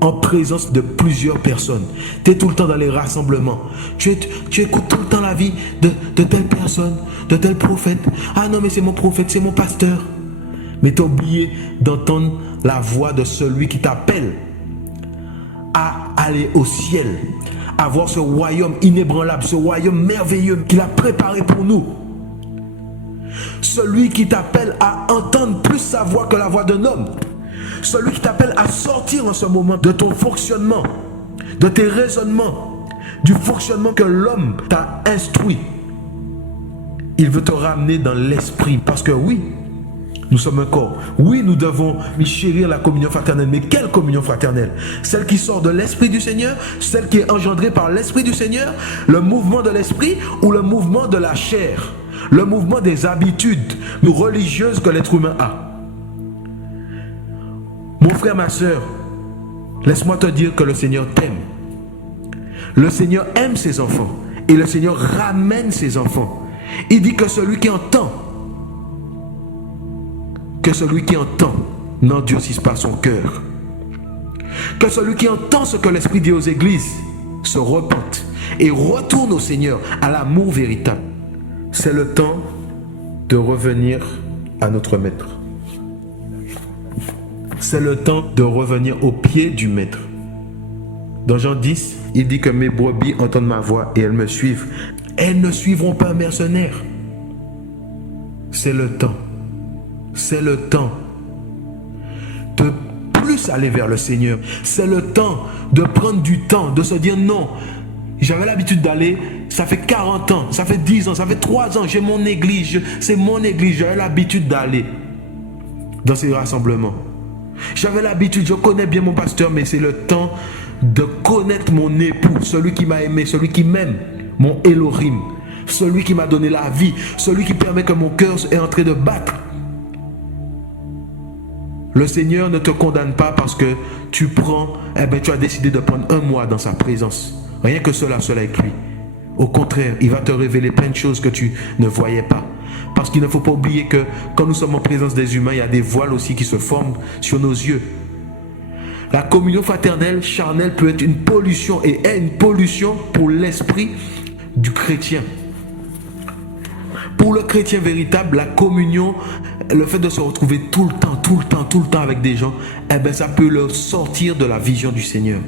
en présence de plusieurs personnes? Tu es tout le temps dans les rassemblements. Tu écoutes tout le temps la vie de telle personne, de tel prophète. Ah non, mais c'est mon prophète, c'est mon pasteur. Mais tu as oublié d'entendre la voix de celui qui t'appelle à aller au ciel, à voir ce royaume inébranlable, ce royaume merveilleux qu'il a préparé pour nous. Celui qui t'appelle à entendre plus sa voix que la voix d'un homme. Celui qui t'appelle à sortir en ce moment de ton fonctionnement, de tes raisonnements, du fonctionnement que l'homme t'a instruit. Il veut te ramener dans l'esprit. Parce que oui, nous sommes un corps. Oui, nous devons chérir la communion fraternelle. Mais quelle communion fraternelle? Celle qui sort de l'esprit du Seigneur, celle qui est engendrée par l'esprit du Seigneur, le mouvement de l'esprit ou le mouvement de la chair, le mouvement des habitudes religieuses que l'être humain a. frère, ma soeur, laisse-moi te dire que le Seigneur t'aime. Le Seigneur aime ses enfants et le Seigneur ramène ses enfants. Il dit que celui qui entend n'endurcisse pas son cœur. Que celui qui entend ce que l'Esprit dit aux églises se repente et retourne au Seigneur, à l'amour véritable. C'est le temps de revenir à notre Maître. C'est le temps de revenir au pied du Maître. Dans Jean 10, il dit que mes brebis entendent ma voix et elles me suivent. Elles ne suivront pas un mercenaire. C'est le temps. C'est le temps de plus aller vers le Seigneur. C'est le temps de prendre du temps, de se dire non. J'avais l'habitude d'aller, ça fait 40 ans, ça fait 10 ans, ça fait 3 ans, j'ai mon église, c'est mon église, j'avais l'habitude d'aller dans ces rassemblements. J'avais l'habitude, je connais bien mon pasteur, mais c'est le temps de connaître mon époux, celui qui m'a aimé, celui qui m'aime, mon Elohim, celui qui m'a donné la vie, celui qui permet que mon cœur est en train de battre. Le Seigneur ne te condamne pas parce que tu as décidé de prendre un mois dans sa présence. Rien que cela avec lui. Au contraire, il va te révéler plein de choses que tu ne voyais pas. Parce qu'il ne faut pas oublier que quand nous sommes en présence des humains, il y a des voiles aussi qui se forment sur nos yeux. La communion fraternelle, charnelle peut être une pollution et est une pollution pour l'esprit du chrétien. Pour le chrétien véritable, la communion, le fait de se retrouver tout le temps avec des gens, ça peut le sortir de la vision du Seigneur.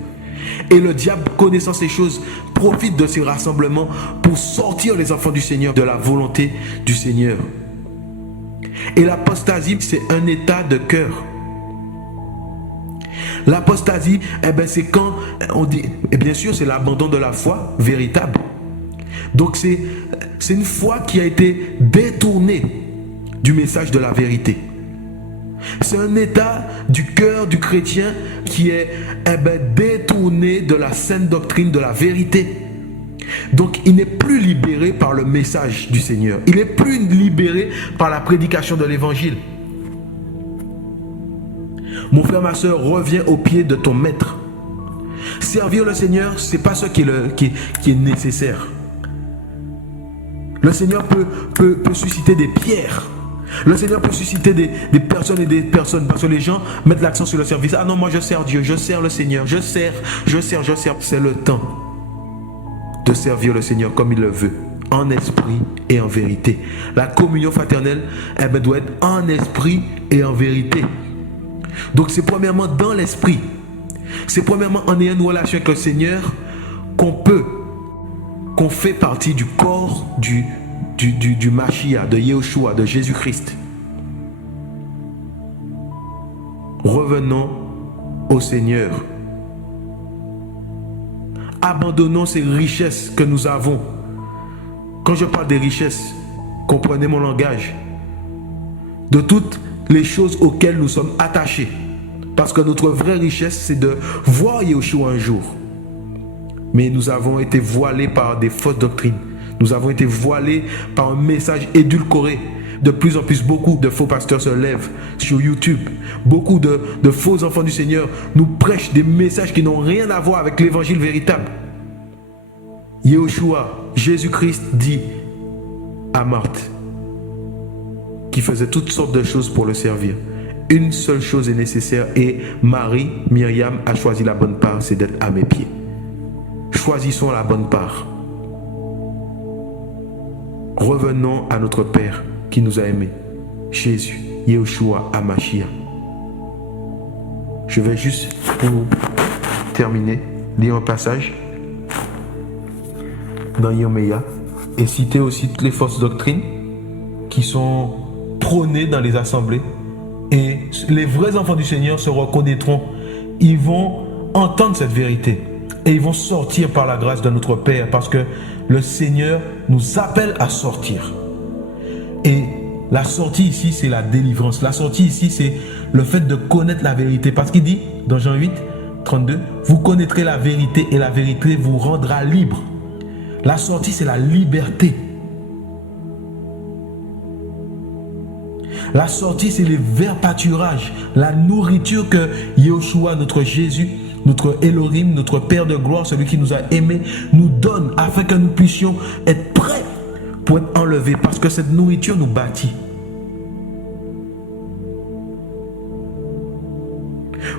Et le diable, connaissant ces choses, profite de ces rassemblements pour sortir les enfants du Seigneur de la volonté du Seigneur. Et l'apostasie, c'est un état de cœur. L'apostasie, c'est quand on dit, et bien sûr, c'est l'abandon de la foi véritable. Donc c'est une foi qui a été détournée du message de la vérité. C'est un état du cœur du chrétien qui est détourné de la sainte doctrine de la vérité. Donc il n'est plus libéré par le message du Seigneur. Il n'est plus libéré par la prédication de l'évangile. Mon frère, ma soeur, reviens au pied de ton maître. Servir le Seigneur, ce n'est pas ce qui est nécessaire. Le Seigneur peut susciter des pierres. Le Seigneur peut susciter des personnes et des personnes parce que les gens mettent l'accent sur le service. Ah non, moi je sers Dieu, je sers le Seigneur, je sers. C'est le temps de servir le Seigneur comme il le veut, en esprit et en vérité. La communion fraternelle, doit être en esprit et en vérité. Donc c'est premièrement dans l'esprit. C'est premièrement en ayant une relation avec le Seigneur qu'on fait partie du corps du Mashiach, de Yahushua, de Jésus-Christ. Revenons au Seigneur. Abandonnons ces richesses que nous avons. Quand je parle des richesses, comprenez mon langage. De toutes les choses auxquelles nous sommes attachés. Parce que notre vraie richesse, c'est de voir Yahushua un jour. Mais nous avons été voilés par des fausses doctrines. Nous avons été voilés par un message édulcoré. De plus en plus, beaucoup de faux pasteurs se lèvent sur YouTube. Beaucoup de faux enfants du Seigneur nous prêchent des messages qui n'ont rien à voir avec l'évangile véritable. Yahushua, Jésus-Christ dit à Marthe, qui faisait toutes sortes de choses pour le servir. Une seule chose est nécessaire et Marie, Myriam, a choisi la bonne part, c'est d'être à mes pieds. Choisissons la bonne part. Revenons à notre Père qui nous a aimés. Jésus, Yahushua, Hamashiach. Je vais juste, pour terminer, lire un passage dans Yirméia et citer aussi toutes les fausses doctrines qui sont prônées dans les assemblées. Et les vrais enfants du Seigneur se reconnaîtront. Ils vont entendre cette vérité. Et ils vont sortir par la grâce de notre Père parce que le Seigneur nous appelle à sortir. Et la sortie ici, c'est la délivrance. La sortie ici, c'est le fait de connaître la vérité. Parce qu'il dit, dans Jean 8, 32, vous connaîtrez la vérité et la vérité vous rendra libre. La sortie, c'est la liberté. La sortie, c'est les verts pâturages, la nourriture que Yeshua, notre Jésus, notre Elohim, notre Père de gloire, celui qui nous a aimés, nous donne afin que nous puissions être prêts pour être enlevés, parce que cette nourriture nous bâtit.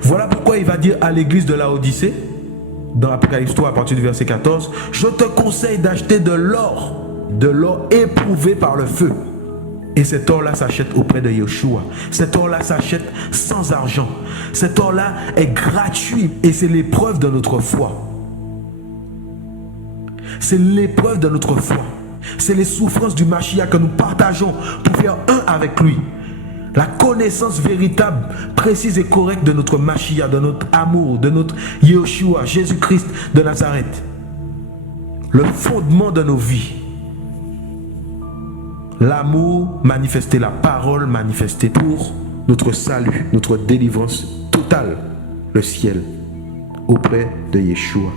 Voilà pourquoi il va dire à l'église de Laodicée, dans Apocalypse 3 à partir du verset 14, « Je te conseille d'acheter de l'or éprouvé par le feu. » Et cet or-là s'achète auprès de Yeshua. Cet or-là s'achète sans argent. Cet or-là est gratuit et c'est l'épreuve de notre foi. C'est l'épreuve de notre foi. C'est les souffrances du Mashiach que nous partageons pour faire un avec lui. La connaissance véritable, précise et correcte de notre Mashiach, de notre amour, de notre Yeshua, Jésus-Christ de Nazareth. Le fondement de nos vies. L'amour manifesté, la parole manifestée pour notre salut, notre délivrance totale, le ciel, auprès de Yeshua.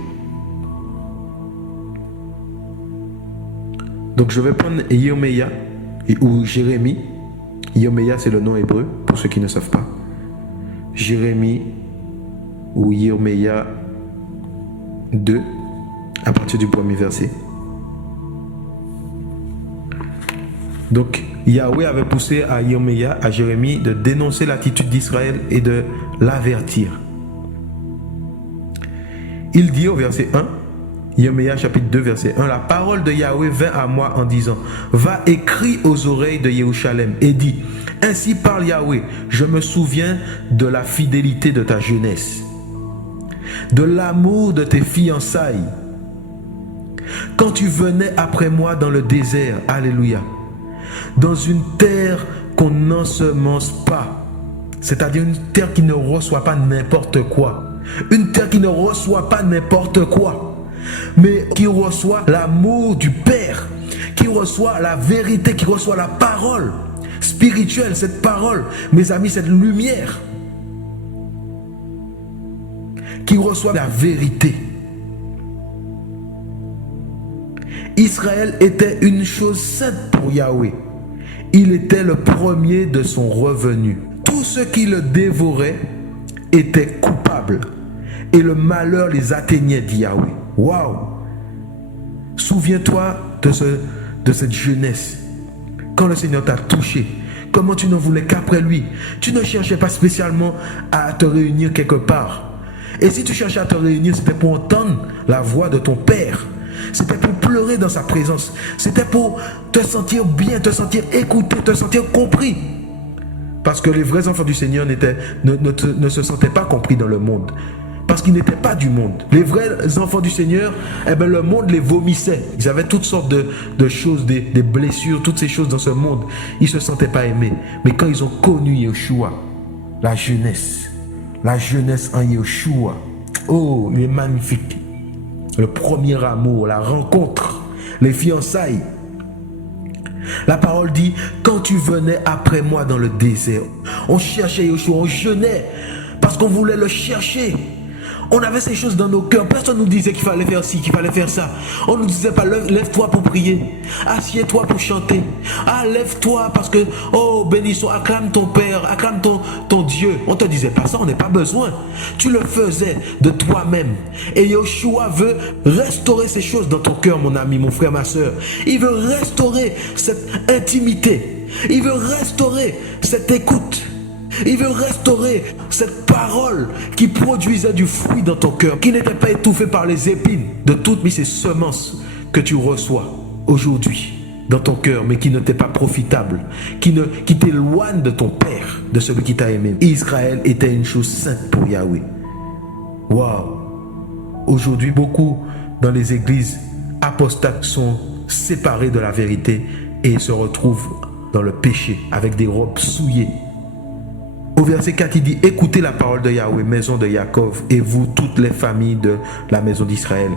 Donc je vais prendre Yirmeya ou Jérémie. Yirmeya, c'est le nom hébreu, pour ceux qui ne savent pas. Jérémie ou Yirmeya 2, à partir du premier verset. Donc, Yahweh avait poussé à Yirmeya, à Jérémie, de dénoncer l'attitude d'Israël et de l'avertir. Il dit au verset 1, Yirmeya chapitre 2 verset 1, « La parole de Yahweh vint à moi en disant, va écris aux oreilles de Jérusalem et dis, ainsi parle Yahweh, je me souviens de la fidélité de ta jeunesse, de l'amour de tes fiançailles, quand tu venais après moi dans le désert, alléluia, dans une terre qu'on n'ensemence pas, c'est-à-dire une terre qui ne reçoit pas n'importe quoi, une terre qui ne reçoit pas n'importe quoi, mais qui reçoit l'amour du Père, qui reçoit la vérité, qui reçoit la parole spirituelle, cette parole, mes amis, cette lumière, qui reçoit la vérité. Israël était une chose sainte pour Yahweh. Il était le premier de son revenu. Tous ceux qui le dévoraient étaient coupables et le malheur les atteignait, dit Yahweh. Waouh! Souviens-toi de cette jeunesse. Quand le Seigneur t'a touché, comment tu ne voulais qu'après lui. Tu ne cherchais pas spécialement à te réunir quelque part. Et si tu cherchais à te réunir, c'était pour entendre la voix de ton Père. C'était pour pleurer dans sa présence. C'était pour te sentir bien, te sentir écouté, te sentir compris. Parce que les vrais enfants du Seigneur ne se sentaient pas compris dans le monde. Parce qu'ils n'étaient pas du monde. Les vrais enfants du Seigneur, le monde les vomissait. Ils avaient toutes sortes de choses, des blessures, toutes ces choses dans ce monde. Ils ne se sentaient pas aimés. Mais quand ils ont connu Yeshua, la jeunesse en Yeshua, oh, il est magnifique. Le premier amour, la rencontre, les fiançailles. La parole dit, quand tu venais après moi dans le désert, on cherchait Yeshua, on jeûnait parce qu'on voulait le chercher. On avait ces choses dans nos cœurs. Personne ne nous disait qu'il fallait faire ci, qu'il fallait faire ça. On ne nous disait pas, lève-toi pour prier. Assieds-toi pour chanter. Ah, lève-toi parce que, oh, bénissons, acclame ton Père, acclame ton Dieu. On ne te disait pas ça, on n'a pas besoin. Tu le faisais de toi-même. Et Yeshua veut restaurer ces choses dans ton cœur, mon ami, mon frère, ma soeur. Il veut restaurer cette intimité. Il veut restaurer cette écoute. Il veut restaurer cette parole qui produisait du fruit dans ton cœur, qui n'était pas étouffée par les épines de toutes ces semences que tu reçois aujourd'hui dans ton cœur, mais qui ne t'est pas profitable, qui t'éloigne de ton Père, de celui qui t'a aimé. Israël était une chose sainte pour Yahweh. Waouh! Aujourd'hui, beaucoup dans les églises apostates sont séparés de la vérité et se retrouvent dans le péché avec des robes souillées. Au verset 4, il dit, écoutez la parole de Yahweh, maison de Jacob, et vous, toutes les familles de la maison d'Israël.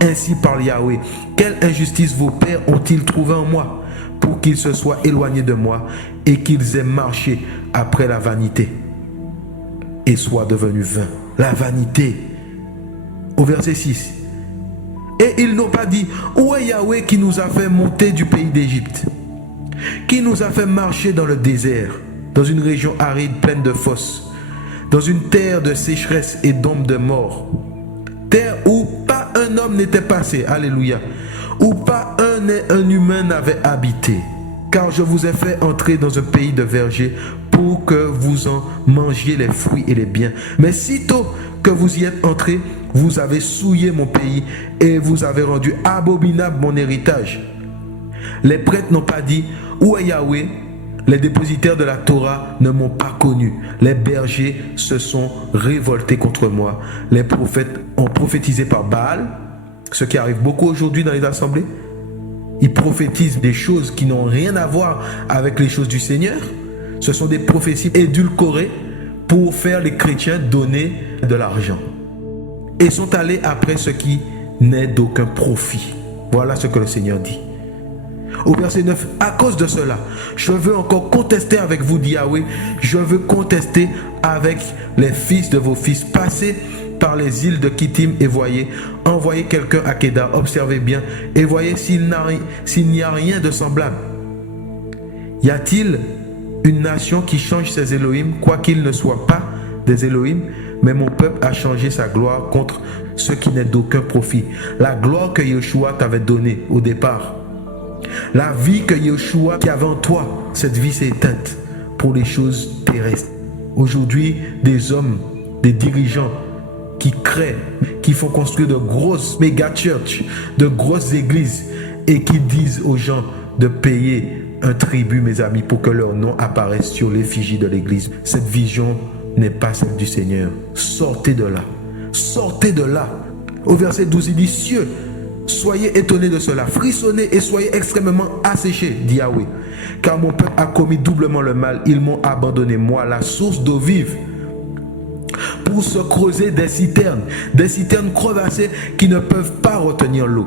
Ainsi parle Yahweh, quelle injustice vos pères ont-ils trouvé en moi, pour qu'ils se soient éloignés de moi, et qu'ils aient marché après la vanité, et soient devenus vains. La vanité. Au verset 6. Et ils n'ont pas dit, où est Yahweh qui nous a fait monter du pays d'Égypte, qui nous a fait marcher dans le désert, dans une région aride pleine de fosses, dans une terre de sécheresse et d'ombre de mort, terre où pas un homme n'était passé, alléluia, où pas un humain n'avait habité. Car je vous ai fait entrer dans un pays de vergers pour que vous en mangiez les fruits et les biens. Mais sitôt que vous y êtes entrés, vous avez souillé mon pays et vous avez rendu abominable mon héritage. Les prêtres n'ont pas dit « Où est Yahweh ?» Les dépositaires de la Torah ne m'ont pas connu. Les bergers se sont révoltés contre moi. Les prophètes ont prophétisé par Baal, ce qui arrive beaucoup aujourd'hui dans les assemblées. Ils prophétisent des choses qui n'ont rien à voir avec les choses du Seigneur. Ce sont des prophéties édulcorées pour faire les chrétiens donner de l'argent. Et sont allés après ce qui n'est d'aucun profit. Voilà ce que le Seigneur dit. Au verset 9, à cause de cela, je veux encore contester avec vous, dit Yahweh. Je veux contester avec les fils de vos fils. Passez par les îles de Kittim et voyez, envoyez quelqu'un à Kédar, observez bien et voyez s'il n'y a rien de semblable. Y a-t-il une nation qui change ses Elohim, quoiqu'ils ne soient pas des Elohim, mais mon peuple a changé sa gloire contre ce qui n'est d'aucun profit. La gloire que Yeshua t'avait donnée au départ, la vie que Yeshua qui avait en toi, cette vie s'est éteinte pour les choses terrestres. Aujourd'hui, des hommes, des dirigeants qui créent, qui font construire de grosses méga-churches, de grosses églises et qui disent aux gens de payer un tribut, mes amis, pour que leur nom apparaisse sur l'effigie de l'église. Cette vision n'est pas celle du Seigneur. Sortez de là. Sortez de là. Au verset 12, il dit, cieux, soyez étonnés de cela, frissonnez et soyez extrêmement asséchés, dit Yahweh. Car mon peuple a commis doublement le mal. Ils m'ont abandonné, moi, la source d'eau vive, pour se creuser des citernes crevassées qui ne peuvent pas retenir l'eau.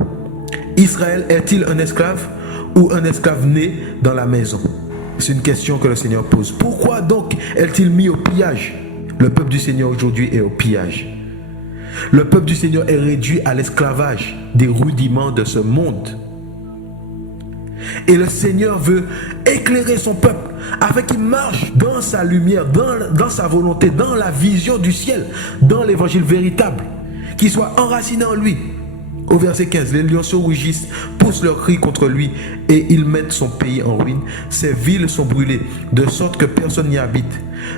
Israël est-il un esclave ou un esclave né dans la maison? C'est une question que le Seigneur pose. Pourquoi donc est-il mis au pillage? Le peuple du Seigneur aujourd'hui est au pillage. Le peuple du Seigneur est réduit à l'esclavage des rudiments de ce monde. Et le Seigneur veut éclairer son peuple afin qu'il marche dans sa lumière, dans sa volonté, dans la vision du ciel, dans l'évangile véritable, qu'il soit enraciné en lui. Au verset 15, les lionceaux rougissent, poussent leurs cris contre lui et ils mettent son pays en ruine. Ses villes sont brûlées, de sorte que personne n'y habite.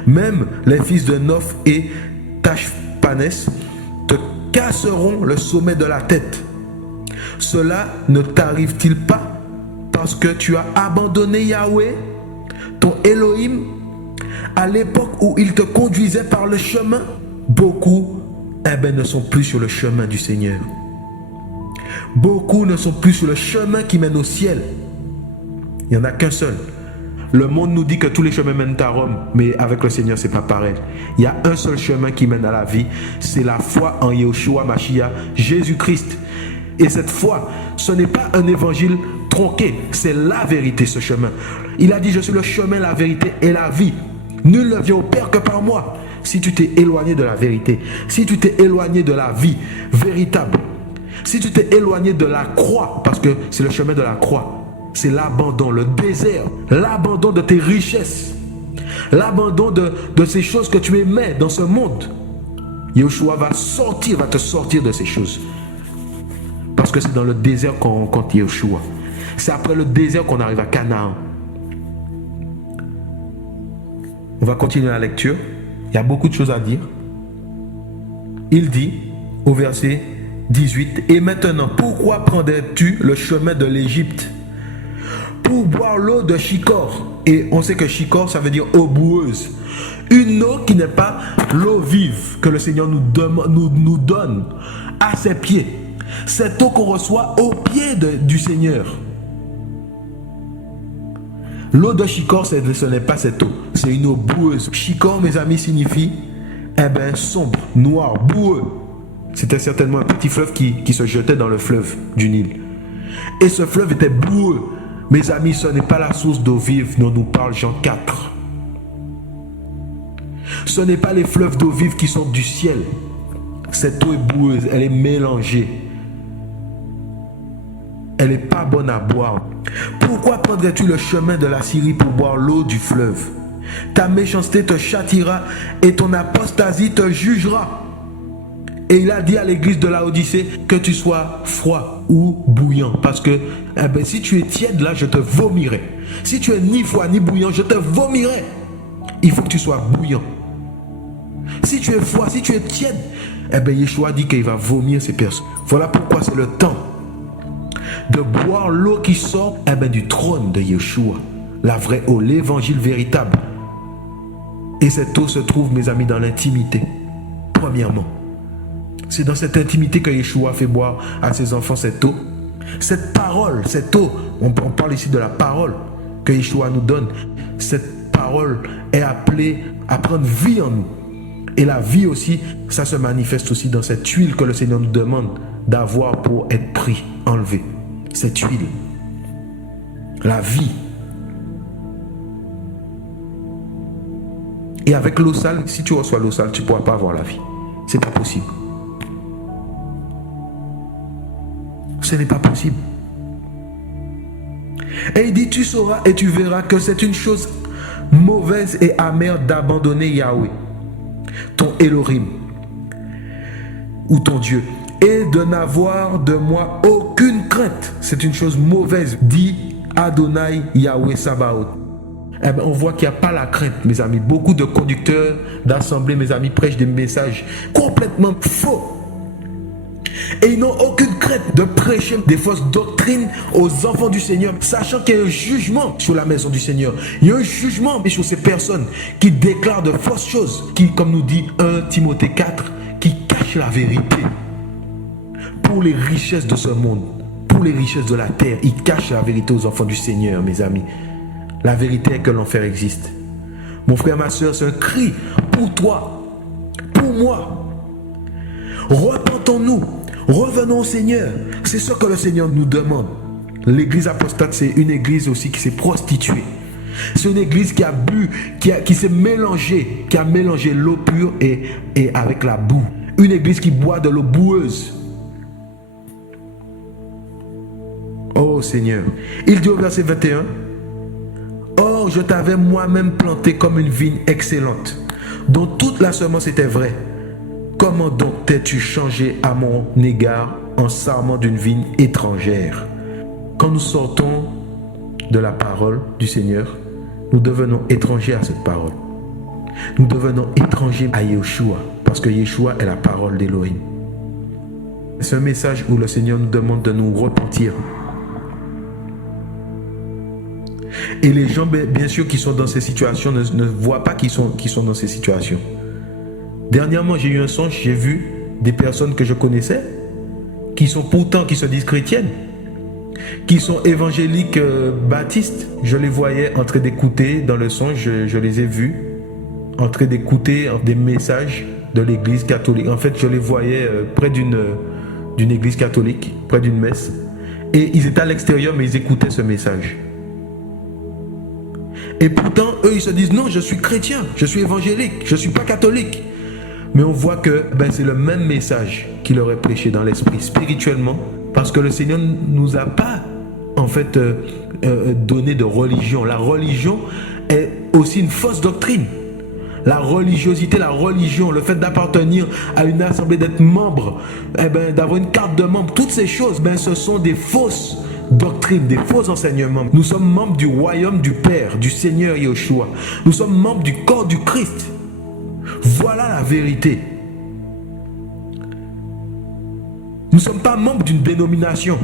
Même les fils de Noph et Tachpanès te casseront le sommet de la tête. Cela ne t'arrive-t-il pas parce que tu as abandonné Yahweh, ton Elohim, à l'époque où il te conduisait par le chemin? Beaucoup ne sont plus sur le chemin du Seigneur. Beaucoup ne sont plus sur le chemin qui mène au ciel. Il n'y en a qu'un seul. Le monde nous dit que tous les chemins mènent à Rome, mais avec le Seigneur, c'est pas pareil. Il y a un seul chemin qui mène à la vie, c'est la foi en Yeshua Mashiach, Jésus-Christ. Et cette foi, ce n'est pas un évangile tronqué, c'est la vérité, ce chemin. Il a dit, je suis le chemin, la vérité et la vie. Nul ne vient au Père que par moi. Si tu t'es éloigné de la vérité, si tu t'es éloigné de la vie véritable, si tu t'es éloigné de la croix, parce que c'est le chemin de la croix, c'est l'abandon, le désert, l'abandon de tes richesses, l'abandon de ces choses que tu aimais dans ce monde. Yeshua va te sortir de ces choses. Parce que c'est dans le désert qu'on rencontre Yeshua. C'est après le désert qu'on arrive à Canaan. On va continuer la lecture. Il y a beaucoup de choses à dire. Il dit au verset 18, et maintenant, pourquoi prendrais-tu le chemin de l'Égypte pour boire l'eau de Shikor? Et on sait que Shikor, ça veut dire eau boueuse. Une eau qui n'est pas l'eau vive que le Seigneur nous donne à ses pieds. Cette eau qu'on reçoit au pied du Seigneur. L'eau de Shikor, ce n'est pas cette eau. C'est une eau boueuse. Shikor, mes amis, signifie sombre, noir, boueux. C'était certainement un petit fleuve qui se jetait dans le fleuve du Nil. Et ce fleuve était boueux. Mes amis, ce n'est pas la source d'eau vive dont nous parle Jean 4. Ce n'est pas les fleuves d'eau vive qui sont du ciel. Cette eau est boueuse, elle est mélangée. Elle n'est pas bonne à boire. Pourquoi prendrais-tu le chemin de la Syrie pour boire l'eau du fleuve? Ta méchanceté te châtiera et ton apostasie te jugera. Et il a dit à l'église de Laodicée que tu sois froid ou bouillant. Parce que si tu es tiède, là, je te vomirai. Si tu es ni froid ni bouillant, je te vomirai. Il faut que tu sois bouillant. Si tu es froid, si tu es tiède, Yeshua dit qu'il va vomir ces personnes. Voilà pourquoi c'est le temps de boire l'eau qui sort du trône de Yeshua. La vraie eau, l'évangile véritable. Et cette eau se trouve, mes amis, dans l'intimité. Premièrement. C'est dans cette intimité que Yeshua fait boire à ses enfants cette eau. Cette parole, cette eau, on parle ici de la parole que Yeshua nous donne. Cette parole est appelée à prendre vie en nous. Et la vie aussi, ça se manifeste aussi dans cette huile que le Seigneur nous demande d'avoir pour être pris, enlevé. Cette huile. La vie. Et avec l'eau sale, si tu reçois l'eau sale, tu ne pourras pas avoir la vie. C'est pas possible. Ce n'est pas possible. Et il dit, tu sauras et tu verras que c'est une chose mauvaise et amère d'abandonner Yahweh, ton Elohim, ou ton Dieu, et de n'avoir de moi aucune crainte. C'est une chose mauvaise, dit Adonai Yahweh Sabaoth. On voit qu'il n'y a pas la crainte, mes amis. Beaucoup de conducteurs d'assemblée, mes amis, prêchent des messages complètement faux. Et ils n'ont aucune crainte de prêcher des fausses doctrines aux enfants du Seigneur, sachant qu'il y a un jugement sur la maison du Seigneur. Il y a un jugement sur ces personnes qui déclarent de fausses choses, qui, comme nous dit 1 Timothée 4, qui cachent la vérité. Pour les richesses de ce monde, pour les richesses de la terre, ils cachent la vérité aux enfants du Seigneur, mes amis. La vérité est que l'enfer existe. Mon frère, ma soeur, c'est un cri pour toi, pour moi. Repentons-nous. Revenons au Seigneur. C'est ce que le Seigneur nous demande. L'église apostate, c'est une église aussi qui s'est prostituée. C'est une église qui a bu, qui s'est mélangée, qui a mélangé l'eau pure et avec la boue. Une église qui boit de l'eau boueuse. Oh Seigneur. Il dit au verset 21, or je t'avais moi-même planté comme une vigne excellente, dont toute la semence était vraie. Comment donc t'es-tu changé à mon égard en sarment d'une vigne étrangère? Quand nous sortons de la parole du Seigneur, nous devenons étrangers à cette parole. Nous devenons étrangers à Yeshua, parce que Yeshua est la parole d'Élohim. C'est un message où le Seigneur nous demande de nous repentir. Et les gens, bien sûr, qui sont dans ces situations ne voient pas qu'ils sont dans ces situations. Dernièrement, j'ai eu un songe, j'ai vu des personnes que je connaissais, qui se disent chrétiennes, qui sont évangéliques baptistes. Je les voyais en train d'écouter dans le songe, je les ai vus, en train d'écouter des messages de l'église catholique. En fait, je les voyais près d'une église catholique, près d'une messe. Et ils étaient à l'extérieur, mais ils écoutaient ce message. Et pourtant, eux, ils se disent, non, je suis chrétien, je suis évangélique, je ne suis pas catholique. Mais on voit que c'est le même message qui leur est prêché dans l'esprit, spirituellement, parce que le Seigneur ne nous a pas, en fait, donné de religion. La religion est aussi une fausse doctrine. La religiosité, la religion, le fait d'appartenir à une assemblée, d'être membre, d'avoir une carte de membre, toutes ces choses, ce sont des fausses doctrines, des faux enseignements. Nous sommes membres du royaume du Père, du Seigneur Yeshua. Nous sommes membres du corps du Christ. Voilà la vérité. Nous ne sommes pas membres d'une dénomination.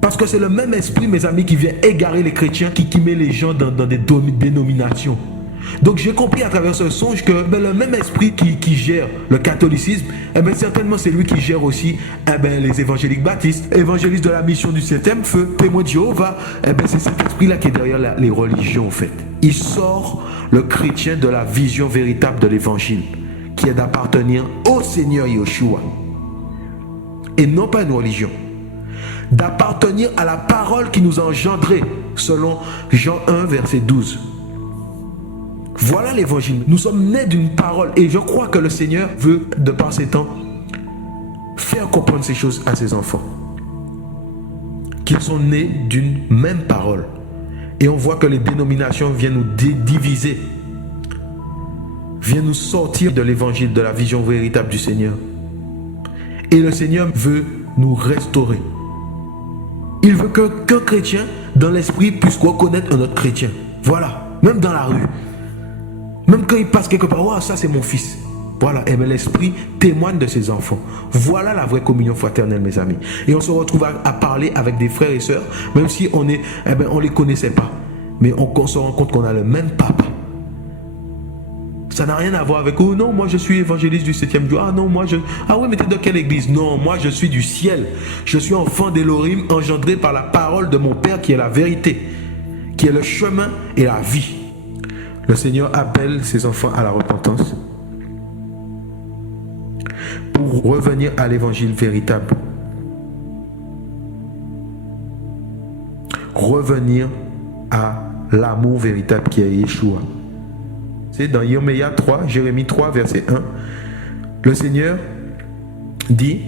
Parce que c'est le même esprit, mes amis, qui vient égarer les chrétiens, qui met les gens dans des dénominations. Donc j'ai compris à travers ce songe que le même esprit qui gère le catholicisme, certainement c'est lui qui gère aussi les évangéliques baptistes, évangélistes de la mission du 7e feu, témoins de Jéhovah. C'est cet esprit-là qui est derrière les religions en fait. Il sort le chrétien de la vision véritable de l'évangile, qui est d'appartenir au Seigneur Yeshua. Et non pas une religion. D'appartenir à la parole qui nous a engendrés, selon Jean 1, verset 12. Voilà l'évangile. Nous sommes nés d'une parole. Et je crois que le Seigneur veut, de par ces temps, faire comprendre ces choses à ses enfants. Qu'ils sont nés d'une même parole. Et on voit que les dénominations viennent nous diviser, viennent nous sortir de l'évangile, de la vision véritable du Seigneur. Et le Seigneur veut nous restaurer. Il veut qu'un chrétien, dans l'esprit, puisse reconnaître un autre chrétien. Voilà, même dans la rue. Même quand il passe quelque part, wow, ça c'est mon fils. Voilà, et bien l'esprit témoigne de ses enfants. Voilà la vraie communion fraternelle, mes amis. Et on se retrouve à parler avec des frères et sœurs, même si on les connaissait pas. Mais on se rend compte qu'on a le même papa. Ça n'a rien à voir avec, oh non, moi je suis évangéliste du 7e jour. Ah non, ah oui, mais t'es de quelle église? Non, moi je suis du ciel. Je suis enfant d'Élohim, engendré par la parole de mon Père qui est la vérité, qui est le chemin et la vie. Le Seigneur appelle ses enfants à la repentance pour revenir à l'évangile véritable. Revenir à l'amour véritable qui est Yeshua. C'est dans Yirméia 3, Jérémie 3, verset 1. Le Seigneur dit,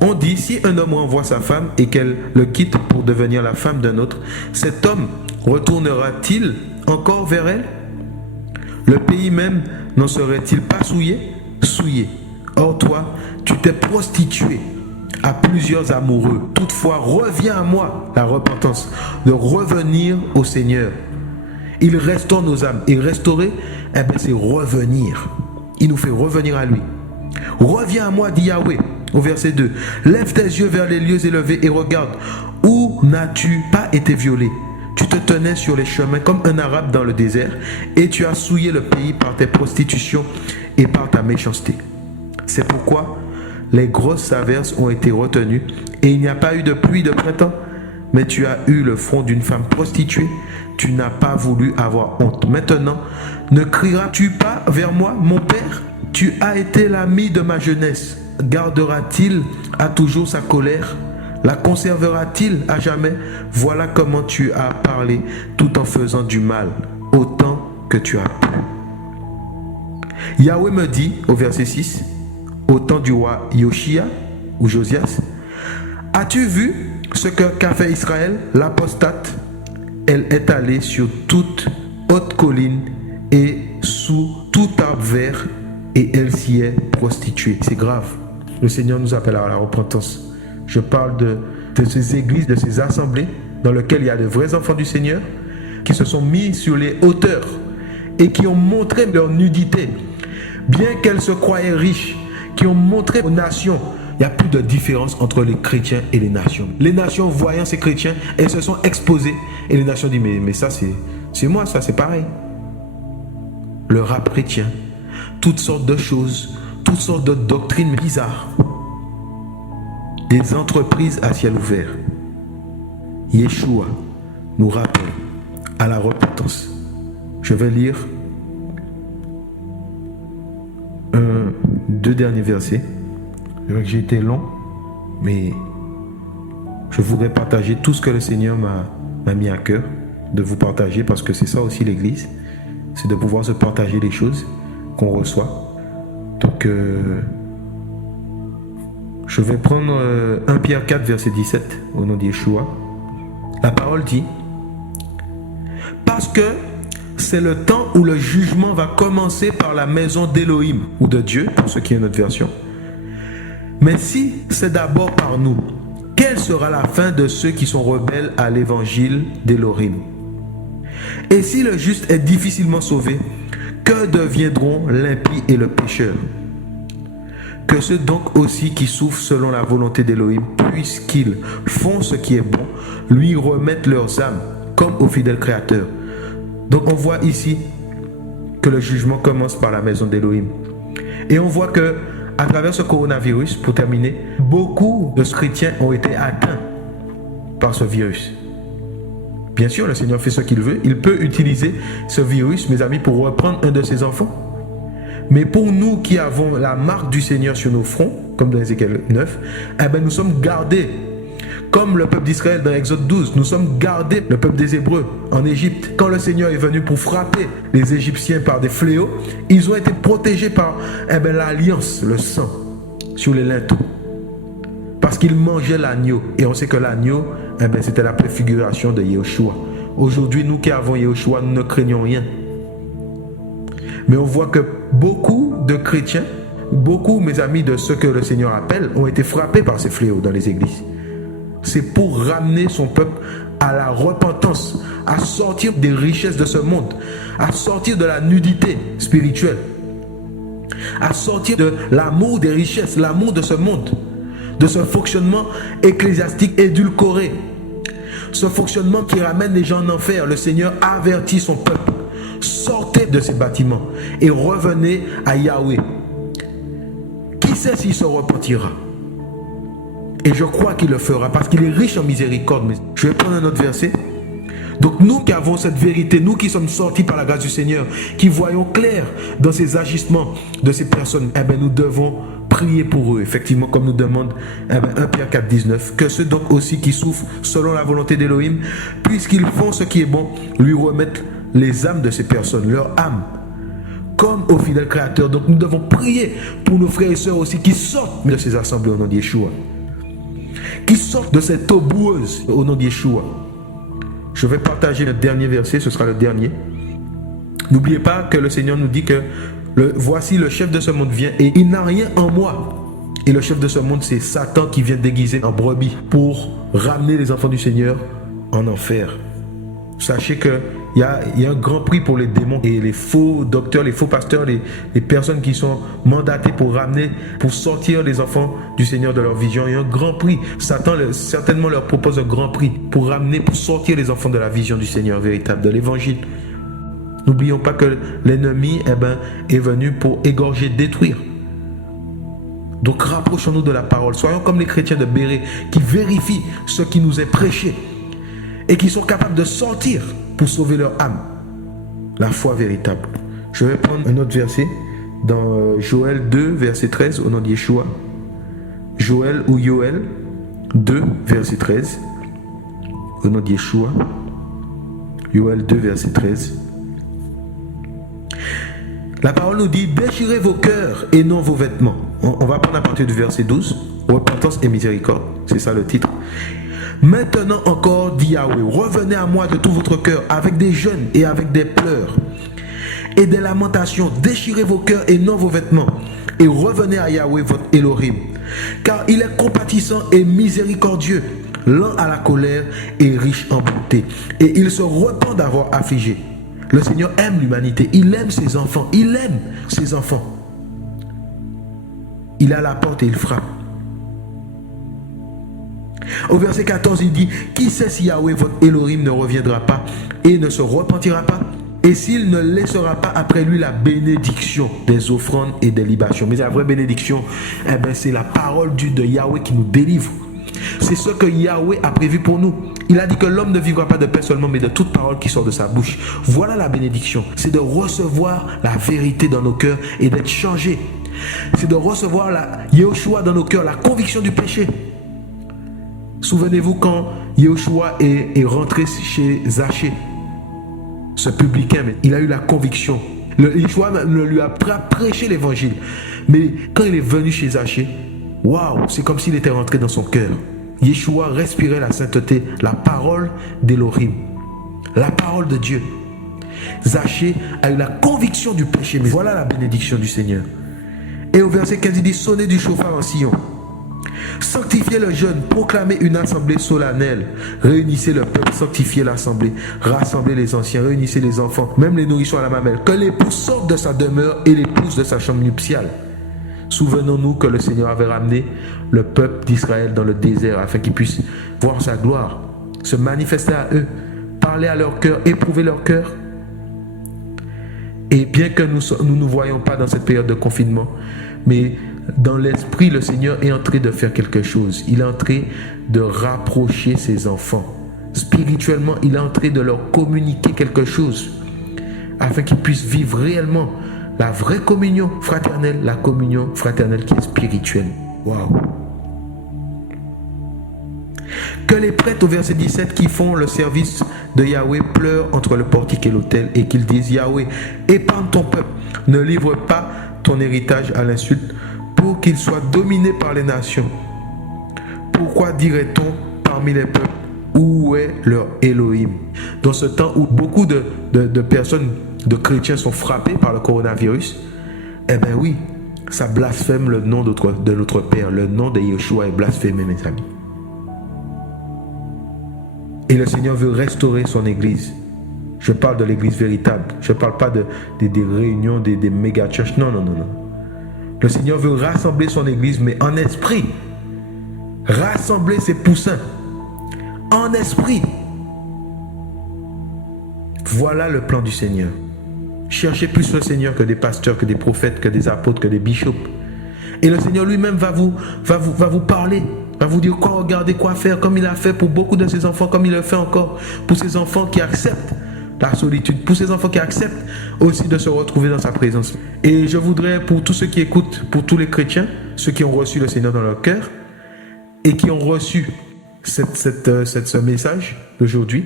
on dit, si un homme renvoie sa femme et qu'elle le quitte pour devenir la femme d'un autre, cet homme retournera-t-il encore vers elle? Le pays même n'en serait-il pas souillé? Souillé. Or toi, tu t'es prostitué à plusieurs amoureux. Toutefois, reviens à moi, la repentance, de revenir au Seigneur. Il restaure nos âmes. Et restaurer, c'est revenir. Il nous fait revenir à lui. Reviens à moi, dit Yahweh, au verset 2. Lève tes yeux vers les lieux élevés et regarde. Où n'as-tu pas été violé? Tu te tenais sur les chemins comme un arabe dans le désert et tu as souillé le pays par tes prostitutions et par ta méchanceté. C'est pourquoi les grosses averses ont été retenues et il n'y a pas eu de pluie de printemps. Mais tu as eu le front d'une femme prostituée. Tu n'as pas voulu avoir honte. Maintenant, ne crieras-tu pas vers moi, mon Père? Tu as été l'ami de ma jeunesse. Gardera-t-il à toujours sa colère? La conservera-t-il à jamais? Voilà comment tu as parlé tout en faisant du mal, autant que tu as pu. Yahweh me dit, au verset 6, au temps du roi Yoshia ou Josias, as-tu vu ce qu'a fait Israël, l'apostate? Elle est allée sur toute haute colline et sous tout arbre vert et elle s'y est prostituée. C'est grave. Le Seigneur nous appelle à la repentance. Je parle de ces églises, de ces assemblées dans lesquelles il y a de vrais enfants du Seigneur qui se sont mis sur les hauteurs et qui ont montré leur nudité, bien qu'elles se croyaient riches, qui ont montré aux nations. Il n'y a plus de différence entre les chrétiens et les nations. Les nations voyant ces chrétiens, elles se sont exposées et les nations disent mais ça c'est moi, ça c'est pareil. Le rap chrétien, toutes sortes de choses, toutes sortes de doctrines bizarres. Des entreprises à ciel ouvert. Yeshua nous rappelle à la repentance. Je vais lire deux derniers versets. J'ai été long, mais je voudrais partager tout ce que le Seigneur m'a mis à cœur de vous partager, parce que c'est ça aussi l'Église, c'est de pouvoir se partager les choses qu'on reçoit. Donc, je vais prendre 1 Pierre 4, verset 17, au nom de Yeshua. La parole dit, parce que c'est le temps où le jugement va commencer par la maison d'Élohim, ou de Dieu, pour ceux qui ont notre version. Mais si c'est d'abord par nous, quelle sera la fin de ceux qui sont rebelles à l'évangile d'Élohim? Et si le juste est difficilement sauvé, que deviendront l'impie et le pécheur? Que ceux donc aussi qui souffrent selon la volonté d'Élohim, puisqu'ils font ce qui est bon, lui remettent leurs âmes comme au fidèle Créateur. Donc on voit ici que le jugement commence par la maison d'Élohim. Et on voit que à travers ce coronavirus, pour terminer, beaucoup de chrétiens ont été atteints par ce virus. Bien sûr, le Seigneur fait ce qu'il veut. Il peut utiliser ce virus, mes amis, pour reprendre un de ses enfants. Mais pour nous qui avons la marque du Seigneur sur nos fronts, comme dans Ézéchiel 9, nous sommes gardés. Comme le peuple d'Israël dans Exode 12, nous sommes gardés, le peuple des Hébreux en Égypte. Quand le Seigneur est venu pour frapper les Égyptiens par des fléaux, ils ont été protégés par l'alliance, le sang, sur les linteaux. Parce qu'ils mangeaient l'agneau. Et on sait que l'agneau, c'était la préfiguration de Yeshua. Aujourd'hui, nous qui avons Yeshua, nous ne craignons rien. Mais on voit que beaucoup de chrétiens, beaucoup, mes amis, de ceux que le Seigneur appelle, ont été frappés par ces fléaux dans les églises. C'est pour ramener son peuple à la repentance, à sortir des richesses de ce monde, à sortir de la nudité spirituelle, à sortir de l'amour des richesses, l'amour de ce monde, de ce fonctionnement ecclésiastique édulcoré, ce fonctionnement qui ramène les gens en enfer. Le Seigneur avertit son peuple. Sortez de ces bâtiments et revenez à Yahweh. Qui sait s'il se repentira? Et je crois qu'il le fera parce qu'il est riche en miséricorde. Mais je vais prendre un autre verset. Donc nous qui avons cette vérité, nous qui sommes sortis par la grâce du Seigneur, qui voyons clair dans ces agissements de ces personnes, eh bien nous devons prier pour eux, effectivement, comme nous demande 1 Pierre 4, 19, que ceux donc aussi qui souffrent selon la volonté d'Élohim, puisqu'ils font ce qui est bon, lui remettent les âmes de ces personnes, leur âme, comme au fidèle Créateur. Donc nous devons prier pour nos frères et sœurs aussi qui sortent de ces assemblées au nom de Yeshua, qui sortent de cette eau boueuse au nom de Yeshua. Je vais partager le dernier verset, ce sera le dernier. N'oubliez pas que le Seigneur nous dit que voici le chef de ce monde vient et il n'a rien en moi. Et le chef de ce monde, c'est Satan qui vient déguisé en brebis pour ramener les enfants du Seigneur en enfer. Sachez qu'il y a un grand prix pour les démons et les faux docteurs, les faux pasteurs, les personnes qui sont mandatées pour ramener, pour sortir les enfants du Seigneur de leur vision. Il y a un grand prix. Satan certainement leur propose un grand prix pour ramener, pour sortir les enfants de la vision du Seigneur véritable, de l'évangile. N'oublions pas que l'ennemi est venu pour égorger, détruire. Donc rapprochons-nous de la parole. Soyons comme les chrétiens de Béret qui vérifient ce qui nous est prêché et qui sont capables de sortir pour sauver leur âme. La foi véritable. Je vais prendre un autre verset dans Joël 2, verset 13, au nom de Yeshua. Joël ou Yoël 2, verset 13, au nom de Yeshua. Yoël 2, verset 13. La parole nous dit: déchirez vos cœurs et non vos vêtements. On va prendre à partir du verset 12. Repentance et miséricorde. C'est ça le titre. Maintenant encore, dit Yahweh, revenez à moi de tout votre cœur, avec des jeûnes et avec des pleurs et des lamentations. Déchirez vos cœurs et non vos vêtements, et revenez à Yahweh votre Elohim. Car il est compatissant et miséricordieux, lent à la colère et riche en bonté. Et il se repent d'avoir affligé. Le Seigneur aime l'humanité, il aime ses enfants, il aime ses enfants. Il est à la porte et il frappe. Au verset 14, il dit: qui sait si Yahweh votre Elohim ne reviendra pas et ne se repentira pas, et s'il ne laissera pas après lui la bénédiction des offrandes et des libations. Mais la vraie bénédiction, c'est la parole de Yahweh qui nous délivre. C'est ce que Yahweh a prévu pour nous. Il a dit que l'homme ne vivra pas de pain seulement, mais de toute parole qui sort de sa bouche. Voilà la bénédiction. C'est de recevoir la vérité dans nos cœurs et d'être changé. C'est de recevoir la Yeshua dans nos cœurs, la conviction du péché. Souvenez-vous quand Yeshua est rentré chez Zachée, ce publicain, il a eu la conviction. Yeshua ne lui a pas prêché l'évangile. Mais quand il est venu chez Zachée, waouh, c'est comme s'il était rentré dans son cœur. Yeshua respirait la sainteté, la parole d'Elohim, la parole de Dieu. Zachée a eu la conviction du péché. Mais voilà la bénédiction du Seigneur. Et au verset 15, il dit: sonnez du chauffard en Sion. Sanctifiez le jeûne, proclamez une assemblée solennelle, réunissez le peuple, sanctifiez l'assemblée, rassemblez les anciens, réunissez les enfants, même les nourrissons à la mamelle, que l'époux sorte de sa demeure et l'épouse de sa chambre nuptiale. Souvenons-nous que le Seigneur avait ramené le peuple d'Israël dans le désert afin qu'ils puissent voir sa gloire, se manifester à eux, parler à leur cœur, éprouver leur cœur. Et bien que nous ne voyons pas dans cette période de confinement, mais dans l'esprit, le Seigneur est en train de faire quelque chose. Il est en train de rapprocher ses enfants. Spirituellement, il est en train de leur communiquer quelque chose afin qu'ils puissent vivre réellement la vraie communion fraternelle, la communion fraternelle qui est spirituelle. Waouh! Que les prêtres au verset 17 qui font le service de Yahweh pleurent entre le portique et l'autel et qu'ils disent: Yahweh, épargne ton peuple, ne livre pas ton héritage à l'insulte, pour qu'il soit dominé par les nations. Pourquoi dirait-on parmi les peuples: où où est leur Elohim? Dans ce temps où beaucoup de personnes, de chrétiens sont frappés par le coronavirus, eh bien oui, ça blasphème le nom de notre Père. Le nom de Yeshua est blasphémé, mes amis. Et le Seigneur veut restaurer son église. Je parle de l'église véritable. Je ne parle pas des réunions, des méga churches. Non, non, non, non. Le Seigneur veut rassembler son église, mais en esprit. Rassembler ses poussins. En esprit. Voilà le plan du Seigneur. Cherchez plus le Seigneur que des pasteurs, que des prophètes, que des apôtres, que des bishops. Et le Seigneur lui-même va vous parler, va vous dire quoi regarder, quoi faire, comme il a fait pour beaucoup de ses enfants, comme il le fait encore pour ses enfants qui acceptent la solitude, pour ses enfants qui acceptent aussi de se retrouver dans sa présence. Et je voudrais, pour tous ceux qui écoutent, pour tous les chrétiens, ceux qui ont reçu le Seigneur dans leur cœur et qui ont reçu ce message d'aujourd'hui,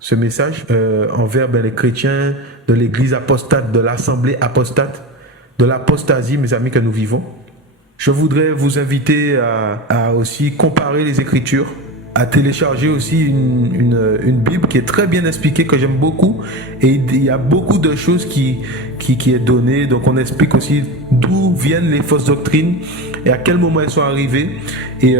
ce message envers les chrétiens de l'église apostate, de l'assemblée apostate, de l'apostasie, mes amis, que nous vivons. Je voudrais vous inviter à aussi comparer les Écritures, à télécharger aussi une Bible qui est très bien expliquée, que j'aime beaucoup. Et il y a beaucoup de choses qui est donné. Donc on explique aussi d'où viennent les fausses doctrines et à quel moment elles sont arrivées. Et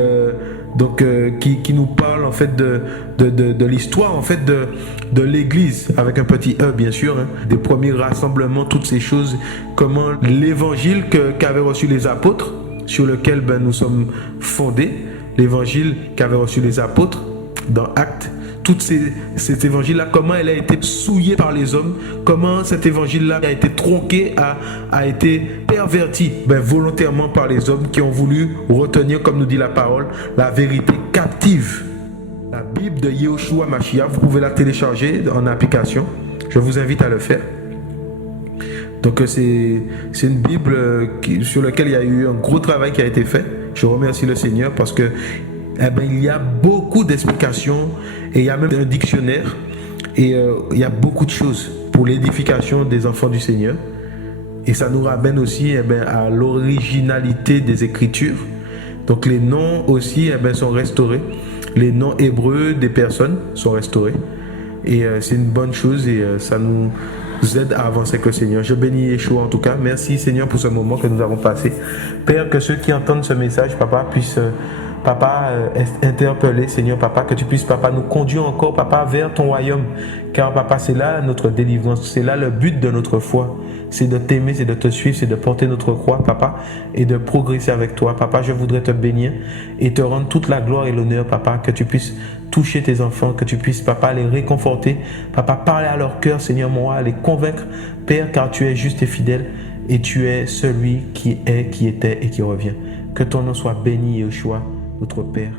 qui nous parle en fait de l'histoire en fait de l'église, avec un petit E bien sûr, hein, des premiers rassemblements, toutes ces choses, comment l'évangile qu'avaient reçu les apôtres, sur lequel nous sommes fondés, l'évangile qu'avaient reçu les apôtres dans Actes, cet évangile-là, comment elle a été souillée par les hommes, comment cet évangile-là a été tronqué, a été perverti volontairement par les hommes qui ont voulu retenir, comme nous dit la parole, la vérité captive. La Bible de Yehoshua Mashiach, vous pouvez la télécharger en application. Je vous invite à le faire. Donc c'est une Bible sur laquelle il y a eu un gros travail qui a été fait. Je remercie le Seigneur parce que il y a beaucoup d'explications et il y a même un dictionnaire et il y a beaucoup de choses pour l'édification des enfants du Seigneur. Et ça nous ramène aussi à l'originalité des Écritures. Donc les noms aussi sont restaurés. Les noms hébreux des personnes sont restaurés. Et c'est une bonne chose et ça nous aide à avancer avec le Seigneur. Je bénis Yeshua en tout cas. Merci Seigneur pour ce moment que nous avons passé. Père, que ceux qui entendent ce message, Papa, puissent interpeller, Seigneur, Papa, que tu puisses, Papa, nous conduire encore, Papa, vers ton royaume. Car, Papa, c'est là notre délivrance, c'est là le but de notre foi. C'est de t'aimer, c'est de te suivre, c'est de porter notre croix, Papa, et de progresser avec toi. Papa, je voudrais te bénir et te rendre toute la gloire et l'honneur, Papa, que tu puisses toucher tes enfants, que tu puisses, Papa, les réconforter. Papa, parler à leur cœur, Seigneur, mon roi, les convaincre, Père, car tu es juste et fidèle et tu es celui qui est, qui était et qui revient. Que ton nom soit béni, Yeshua, notre Père.